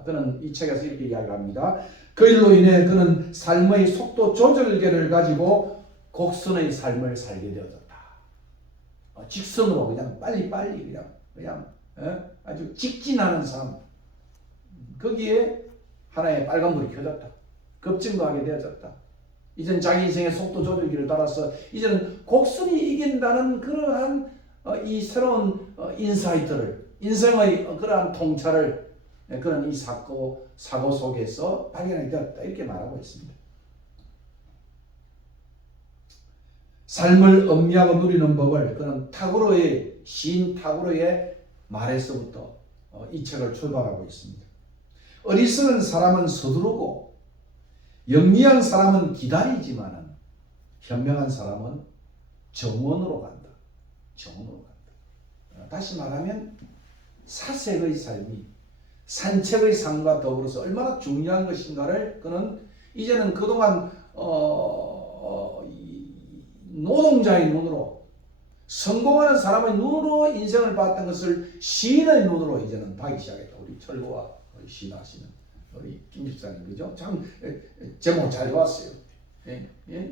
그는 이 책에서 이렇게 이야기합니다. 그 일로 인해 그는 삶의 속도 조절계를 가지고 곡선의 삶을 살게 되어졌다. 직선으로 그냥 빨리빨리 그냥 아주 직진하는 삶. 거기에 하나의 빨간불이 켜졌다. 급증거하게 되어졌다. 이제는 자기 인생의 속도 조절기를 따라서 이제는 곡선이 이긴다는 그러한 이 새로운 인사이트를, 인생의 그러한 통찰을 그런 이 사고 속에서 발견하게 되었다. 이렇게 말하고 있습니다. 삶을 음미하고 누리는 법을 그는 시인 타고로의 말에서부터 이 책을 출발하고 있습니다. 어리석은 사람은 서두르고 영리한 사람은 기다리지만은 현명한 사람은 정원으로 간다. 정원으로 간다. 다시 말하면 사색의 삶이 산책의 삶과 더불어서 얼마나 중요한 것인가를 그는 이제는 그동안 노동자의 눈으로 성공하는 사람의 눈으로 인생을 봤던 것을 시인의 눈으로 이제는 보기 시작했다. 우리 철거와 시인하시는 우리 김 집사님, 그죠? 참 제목 잘 좋았어요.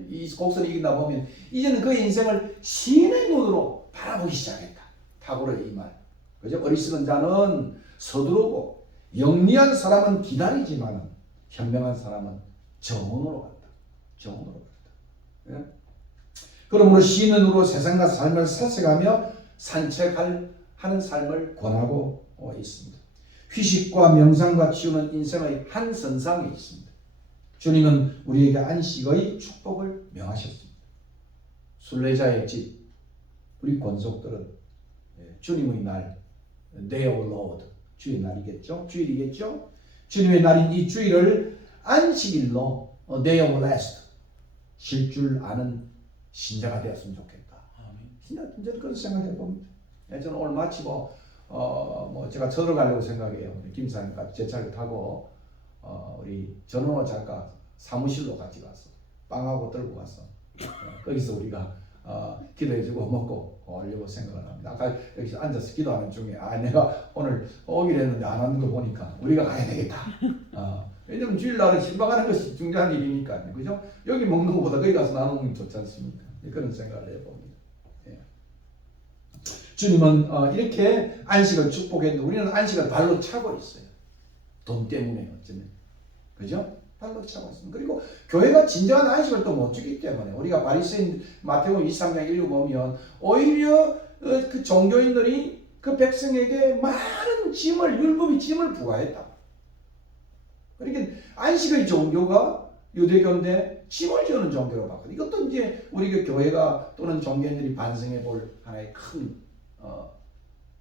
이 곡선이 이긴다 보면 이제는 그 인생을 시인의 눈으로 바라보기 시작했다. 탁월의 이 말, 그죠? 어리석은 자는 서두르고 영리한 사람은 기다리지만 현명한 사람은 정원으로 간다. 정원으로 간다. 그러므로 시인의 눈으로 세상과 삶을 살펴가며 산책하는 삶을 권하고 있습니다. 휴식과 명상과 치유는 인생의 한 선상에 있습니다. 주님은 우리에게 안식의 축복을 명하셨습니다. 순례자의 집, 우리 권속들은 주님의 날, Day of Lord, 주의 날이겠죠? 주일이겠죠? 주님의 날인 이 주일을 안식일로 Day of Rest, 쉴 줄 아는 신자가 되었으면 좋겠다. 진짜 그런 생각해 봅니다. 저는 오늘 마치고 제가 저러 가려고 생각해요. 김사님과 제 차를 타고 우리 전원호 작가 사무실로 같이 갔어. 빵하고 들고 갔어. 거기서 우리가 기도해주고 먹고 오려고 생각을 합니다. 아까 여기서 앉아서 기도하는 중에 내가 오늘 오기로 했는데 안 하는 거 보니까 우리가 가야 되겠다. 왜냐면 주일날은 신방하는 것이 중요한 일이니까, 그죠? 여기 먹는 것보다 거기 가서 나누는 게 좋지 않습니까? 그런 생각을 해봅니다. 주님은 이렇게 안식을 축복했는데 우리는 안식을 발로 차고 있어요. 돈 때문에 어쩌면, 그죠? 발로 차고 있습니다. 그리고 교회가 진정한 안식을 또 못 주기 때문에 우리가 바리새인 마태복음 23장 읽어보면 오히려 그 종교인들이 그 백성에게 많은 짐을, 율법의 짐을 부과했다. 그러니까 안식의 종교가 유대교인데 짐을 지는 종교로 바뀌었다. 이것도 이제 우리 교회가 또는 종교인들이 반성해 볼 하나의 큰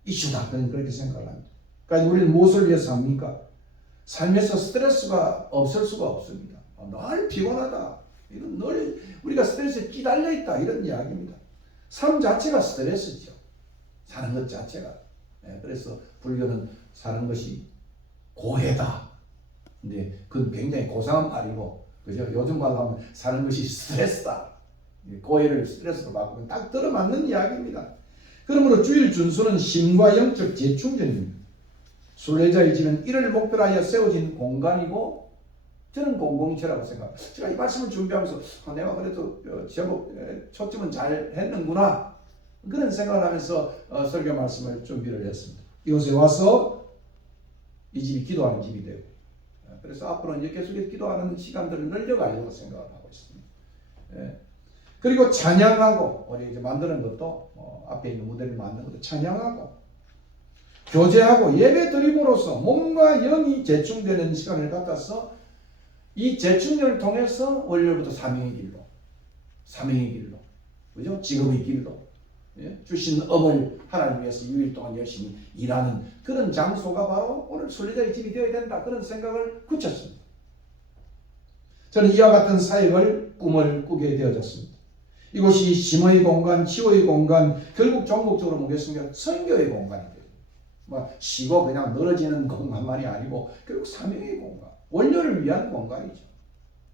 이슈다. 그렇게 생각을 합니다. 그러니까 우리는 무엇을 위해서 삽니까? 삶에서 스트레스가 없을 수가 없습니다. 늘 피곤하다. 이건 늘 우리가 스트레스에 끼달려 있다. 이런 이야기입니다. 삶 자체가 스트레스죠. 사는 것 자체가. 그래서 불교는 사는 것이 고해다. 근데 그건 굉장히 고상한 말이고, 그죠? 요즘 말로 하면 사는 것이 스트레스다. 고해를 스트레스로 바꾸면 딱 들어맞는 이야기입니다. 그러므로 주일 준수는 심과 영적 재충전입니다. 순례자의 집은 이를 목표로 하여 세워진 공간이고 저는 공동체라고 생각합니다. 제가 이 말씀을 준비하면서 내가 그래도 제목 초점은 잘 했는구나 그런 생각을 하면서 설교 말씀을 준비를 했습니다. 이곳에 와서 이 집이 기도하는 집이 되고, 그래서 앞으로는 계속해서 기도하는 시간들을 늘려가려고 생각을 하고 있습니다. 그리고 찬양하고, 우리 이제 만드는 것도 앞에 있는 무대를 만드는 것도 찬양하고 교제하고 예배 드림으로써 몸과 영이 재충되는 시간을 갖다서 이 재충전을 통해서 월요일부터 사명의 길로, 그죠? 직업의 길로, 주신 업을 하나님 위해서 6일 동안 열심히 일하는 그런 장소가 바로 오늘 순례자의 집이 되어야 된다, 그런 생각을 굳혔습니다. 저는 이와 같은 사역을 꿈을 꾸게 되어졌습니다. 이곳이 심의 공간, 치유의 공간, 결국 종목적으로 보겠습니다. 선교의 공간이 돼요. 뭐 쉬고 그냥 늘어지는 공간만이 아니고 결국 사명의 공간, 원료를 위한 공간이죠.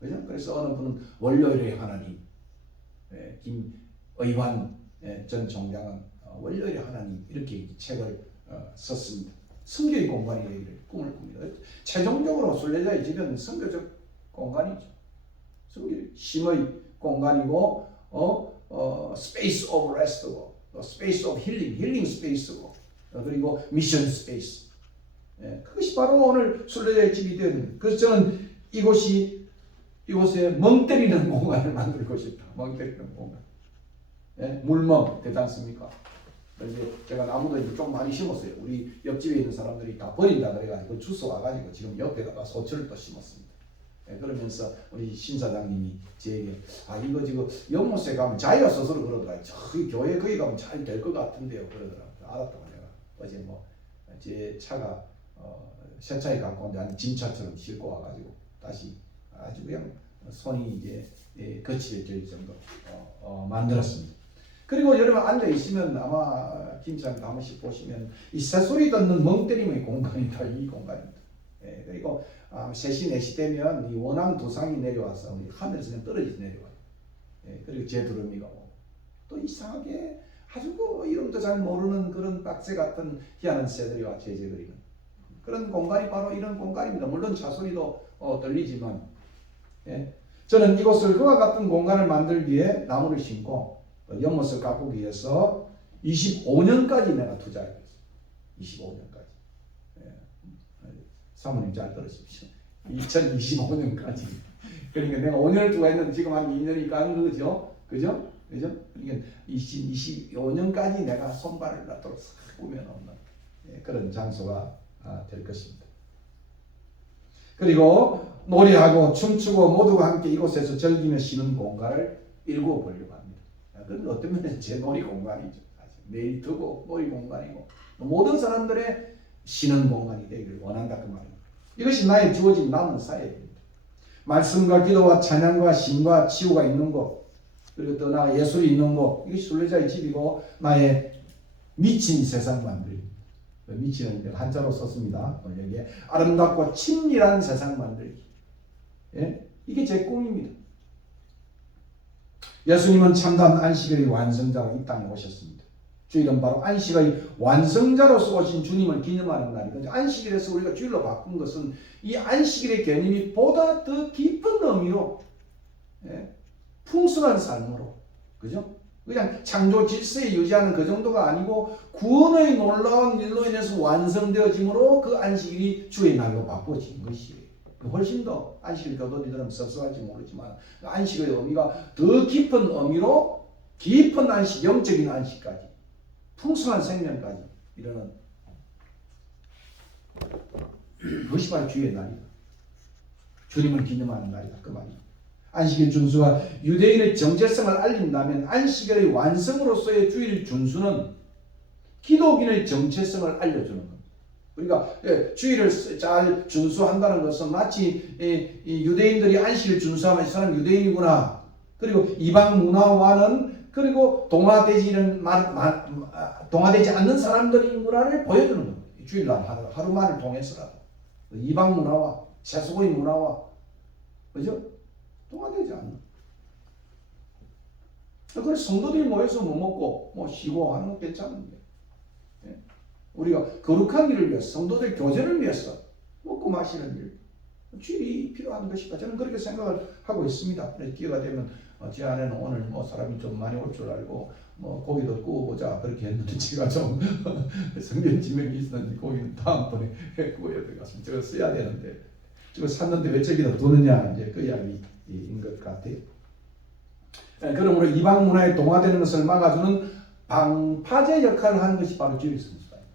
그죠? 그래서 어느 분은 원료일의 하나님, 김의환 전 총장은 원료일의 하나님 이렇게 책을 썼습니다. 선교의 공간이 되기를 꿈을 꿉니다. 최종적으로 순례자의 집은 선교적 공간이죠. 심의 공간이고, space of rest고, space of 힐링 스페이스고, 그리고 미션 스페이스. 그것이 바로 오늘 순례자의 집이 된. 그래서 저는 이곳에 멍 때리는 공간을 만들고 싶다. 멍 때리는 공간. 물멍 되지 않습니까? 이제 제가 나무도 이제 좀 많이 심었어요. 우리 옆집에 있는 사람들이 다 버린다 그래가지고 주워 와가지고 지금 옆에다가 소철을 또 심었습니다. 그러면서 우리 신사장님이 저에게 이거 지금 연못에 가면 자기가 스스로 그러더라고요. 저기 교회 거기 가면 잘 될 것 같은데요, 그러더라고요. 알았다고 내가 어제 제 차가 세차에 갖고 온데 짐차처럼 싣고 와가지고 다시 아주 그냥 손이 이제 거칠어질 정도 만들었습니다. 그리고 여러분 앉아 있으면 아마 김사님 한 번씩 보시면 이 새소리 듣는 멍 때림의 공간이다, 이 공간입니다. 그리고 3시 4시 되면 이 원앙 두상이 내려와서 하늘에서 그냥 떨어져서 내려와요. 그리고 제두루미가 오고 또 이상하게 아주 그 이름도 잘 모르는 그런 빡새 같은 희한한 새들이 와 제재거리는 그런 공간이 바로 이런 공간입니다. 물론 차소리도 들리지만, 저는 이곳을 그와 같은 공간을 만들기에 나무를 심고 연못을 가꾸기 위해서 25년까지 내가 투자했어요. 25년까지. 사모님 잘 들으십시오. 2025년까지. 그러니까 내가 5년을 투자했는데 지금 한 2년이 간 거죠. 그죠? 그러니까 25년까지 내가 손발을 놔도록 싹 꾸며놓는 그런 장소가 될 것입니다. 그리고 노래하고 춤추고 모두가 함께 이곳에서 즐기며 쉬는 공간을 일구어 보려고 합니다. 그건 어떤 면에서 제 놀이 공간이죠. 매일 두고 놀이 공간이고 모든 사람들의 쉬는 공간이 되기를 원한다, 그 말입니다. 이것이 나의 주어진 남은 사역입니다. 말씀과 기도와 찬양과 신과 치유가 있는 곳, 그리고 또 나가 예술이 있는 곳, 이것이 순례자의 집이고 나의 미친 세상 만들기. 미치는 한자로 썼습니다. 여기에 아름답고 친밀한 세상 만들기. 이게 제 꿈입니다. 예수님은 참다운 안식일의 완성자로 이 땅에 오셨습니다. 주일은 바로 안식의 완성자로서 오신 주님을 기념하는 날이거든요. 안식일에서 우리가 주일로 바꾼 것은 이 안식일의 개념이 보다 더 깊은 의미로, 풍성한 삶으로, 그죠? 그냥 창조 질서에 유지하는 그 정도가 아니고 구원의 놀라운 일로 인해서 완성되어짐으로 그 안식일이 주의 날로 바꿔진 것이에요. 훨씬 더 안식일 교도들은 섭섭할지 모르지만 그 안식의 의미가 더 깊은 의미로 깊은 안식, 영적인 안식까지 풍성한 생명까지 이르는 그것이 바로 주의 날이다. 주님을 기념하는 날이다, 그 말이다. 안식일 준수가 유대인의 정체성을 알린다면 안식일의 완성으로서의 주일 준수는 기독인의 정체성을 알려주는 겁니다. 우리가 주일을 잘 준수한다는 것은 마치 유대인들이 안식일 준수하면 이 사람 유대인이구나. 그리고 이방 문화와는 그리고 동화되지 않는 사람들이구나를 보여주는 겁니다. 주일날 하루만을 통해서라도 이방 문화와 세속의 문화와, 그죠? 동화되지 않는. 그래서 성도들이 모여서 뭐 먹고 뭐 쉬고 하는 건 괜찮은데, 우리가 거룩한 일을 위해서, 성도들 교제를 위해서 먹고 마시는 일, 주일이 필요한 것이다. 저는 그렇게 생각을 하고 있습니다. 기회가 되면 제 아내는 오늘 뭐 사람이 좀 많이 올 줄 알고 뭐 고기도 구워보자 그렇게 했는데 제가 좀 성경 지명이 있었는데 고기는 다음번에 구워야 되겠습니다. 저거 써야 되는데 저거 샀는데 왜 저기다 두느냐, 이제 그 이야기인 것 같아요. 그러므로 이방 문화에 동화되는 것을 막아주는 방파제 역할을 하는 것이 바로 주일 성수다입니다.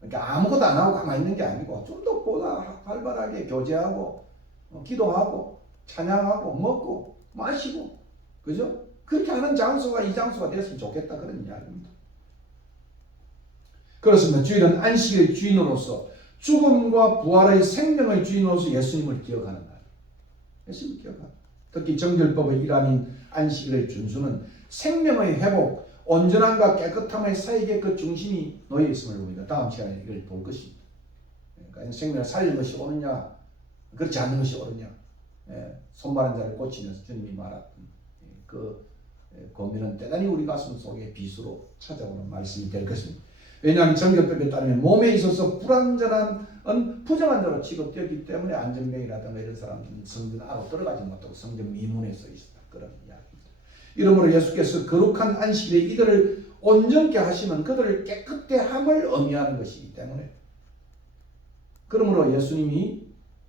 그러니까 아무것도 안 하고 가만히 있는 게 아니고 좀 더 보다 활발하게 교제하고 기도하고 찬양하고 먹고 마시고 그죠? 그렇게 하는 장소가 이 장소가 됐으면 좋겠다 그런 이야기입니다. 그렇습니다. 주일은 안식일의 주인으로서 죽음과 부활의 생명의 주인으로서 예수님을 기억하는 날. 예수님을 기억하는. 특히 정결법의 일환인 안식일의 준수는 생명의 회복, 온전함과 깨끗함의 사이에 그 중심이 놓여 있음을 봅니다. 다음 시간에 이걸 볼 것입니다. 그러니까 생명을 살리는 것이 옳으냐, 그렇지 않는 것이 옳으냐. 손마른 자를 고치면서 주님이 말했던 그 고민은 대단히 우리 가슴 속에 비수로 찾아오는 말씀이 될 것입니다. 왜냐하면 정결법에 따르면 몸에 있어서 불완전한 부정한 자로 취급되었기 때문에 안전병이라든가 이런 사람들은 성전 안으로 들어가지 못하고 성전 미문에 서 있었다. 그런 이야기입니다. 이러므로 예수께서 거룩한 안식일에 이들을 온전케 하시면 그들을 깨끗해 함을 의미하는 것이기 때문에 그러므로 예수님이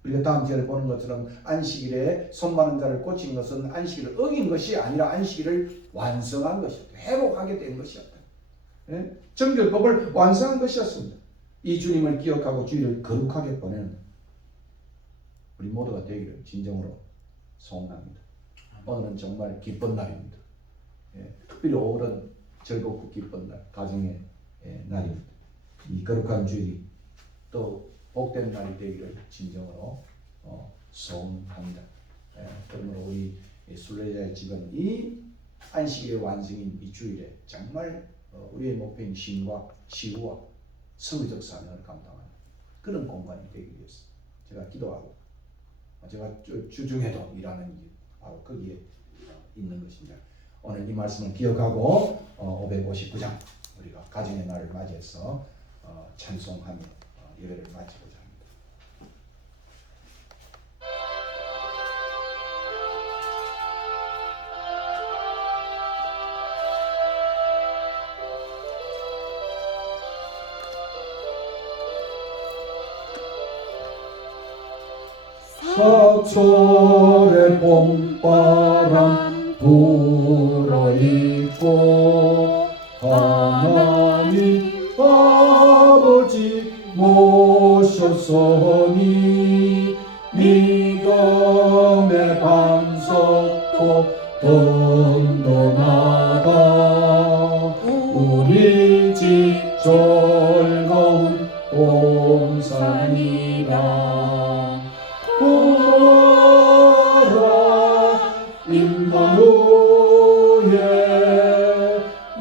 우리가 다음 절에 보는 것처럼 안식일에 손 마른 자를 고친 것은 안식일을 어긴 것이 아니라 안식일을 완성한 것이었다. 회복하게 된 것이었다. 정결법을 완성한 것이었습니다. 이 주님을 기억하고 주일을 거룩하게 보내는 우리 모두가 되기를 진정으로 소원합니다. 오늘은 정말 기쁜 날입니다. 특별히 5월은 즐겁고 기쁜 날, 가정의 날입니다. 이 거룩한 주일이 또 복된 날이 되기를 진정으로 소원합니다. 그러므로 우리 순례자의 집은 이 안식일의 완성인 이 주일에 정말 우리의 목표인 신과 시구와 성의적 사명을 감당하는 그런 공간이 되기 위해서 제가 기도하고 제가 주중에도 일하는 일 바로 거기에 있는 것입니다. 오늘 이 말씀을 기억하고 559장 우리가 가정의 날을 맞이해서 찬송하며 예배를 마치고자 합니다. 사철의 봄바람 불어있고 하나님 아버지 모셨으니 믿음의 반석도 든든하다. 우리 집 즐거운 동산이라. 보라 임마누엘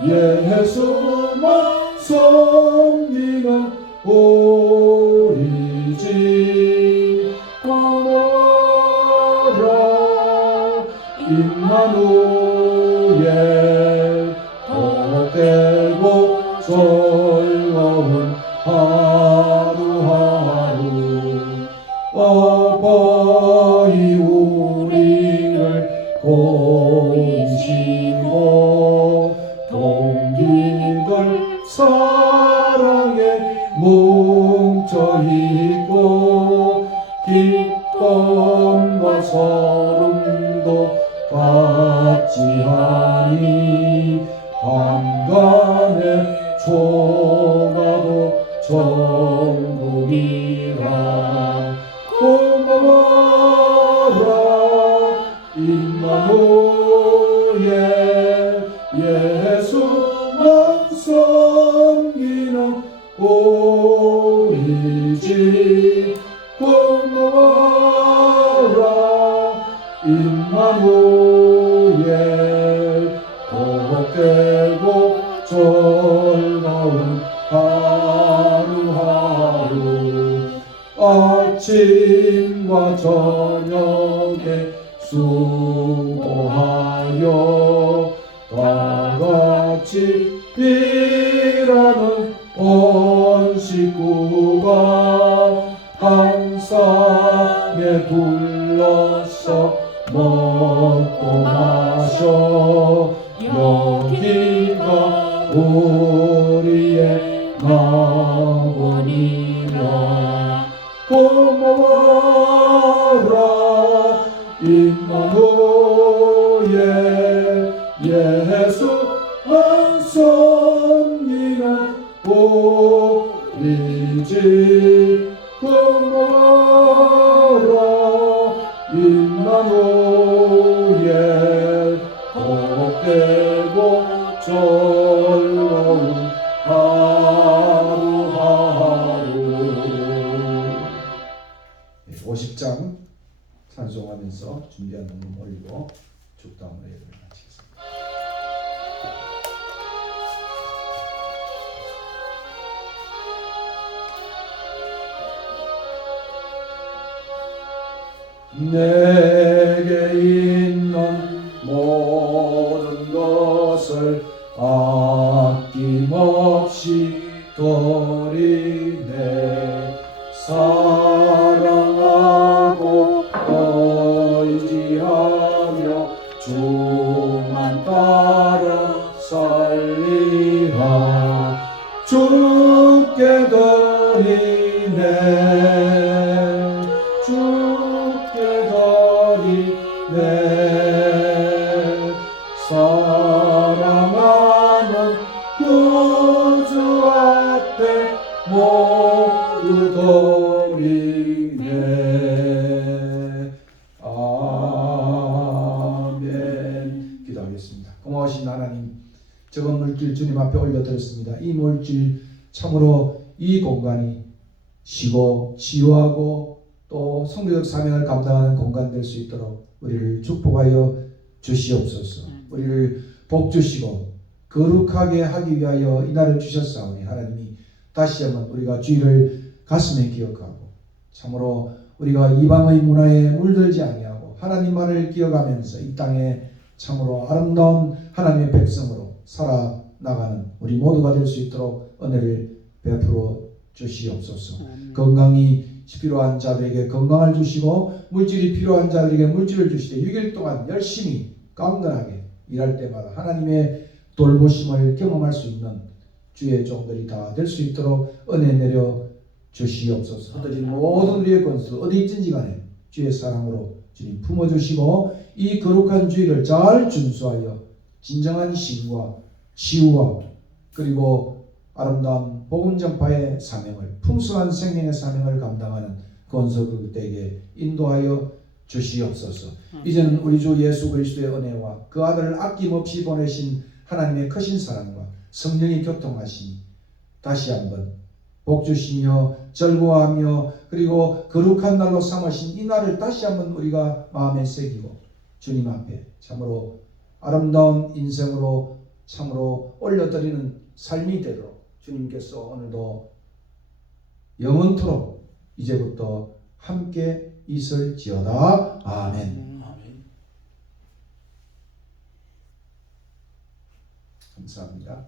예수만 섬기는 우리 집. 보라 임마누엘 복되고 즐거운 하루하루. 아버지 우리를 고이시고 동기들 사랑에 뭉쳐있고 기쁨과 서름도 같이하니 한간의 초가도 천국이라. 고마워라 임마누엘 예수만 섬기는 우리 집. 고마워라 임마누엘 복되고 즐거운 하루하루. 아침과 저녁에 수고하여 다같이 일하는 온 식구가 한 쌍에 둘러서 먹고 마셔. 여기가 우리의 낙원이라. 고마워라 임마누엘 주지 금모로 임마누엘 복되고 즐거운 하루하루. 50장 찬송하면서 준비한 음악 올리고 축도함으로 예배를 마치겠습니다. 내게 있는 모든 것을 아낌없이 드리네. 사랑하고 의지하며 주만 따라 살리라. 주께 드리네. 주께 드리네. 사랑하는 구주 앞에 모두 드리네. 아멘. 기도하겠습니다. 고마우신 하나님, 저번 물질 주님 앞에 올려드렸습니다. 이 물질 참으로 이 공간이 쉬고 치유하고 또 성교적 사명을 감당하는 공간 될 수 있도록 우리를 축복하여 주시옵소서. 우리를 복 주시고 거룩하게 하기 위하여 이 날을 주셨사오니 하나님이 다시 한번 우리가 주의를 가슴에 기억하고 참으로 우리가 이방의 문화에 물들지 아니하고 하나님만을 기억하면서 이 땅에 참으로 아름다운 하나님의 백성으로 살아나가는 우리 모두가 될 수 있도록 은혜를 베풀어 주시옵소서. 건강이 필요한 자들에게 건강을 주시고 물질이 필요한 자들에게 물질을 주시되 6일 동안 열심히 깐건하게 일할 때마다 하나님의 돌보심을 경험할 수 있는 주의 종들이 다 될 수 있도록 은혜 내려 주시옵소서. 흩어진 모든 우리의 권수 어디 있든지 간에 주의 사랑으로 주님 품어주시고 이 거룩한 주의를 잘 준수하여 진정한 신과 치유와 그리고 아름다운 복음 전파의 사명을 풍성한 생명의 사명을 감당하는 권속들에게 인도하여 주시옵소서. 이제는 우리 주 예수 그리스도의 은혜와 그 아들을 아낌없이 보내신 하나님의 크신 사랑과 성령이 교통하시니 다시 한번 복 주시며 즐거워하며 그리고 거룩한 날로 삼으신 이 날을 다시 한번 우리가 마음에 새기고 주님 앞에 참으로 아름다운 인생으로 참으로 올려드리는 삶이 되도록 주님께서 오늘도 영원토록 이제부터 함께 있을지어다. 아멘. 감사합니다.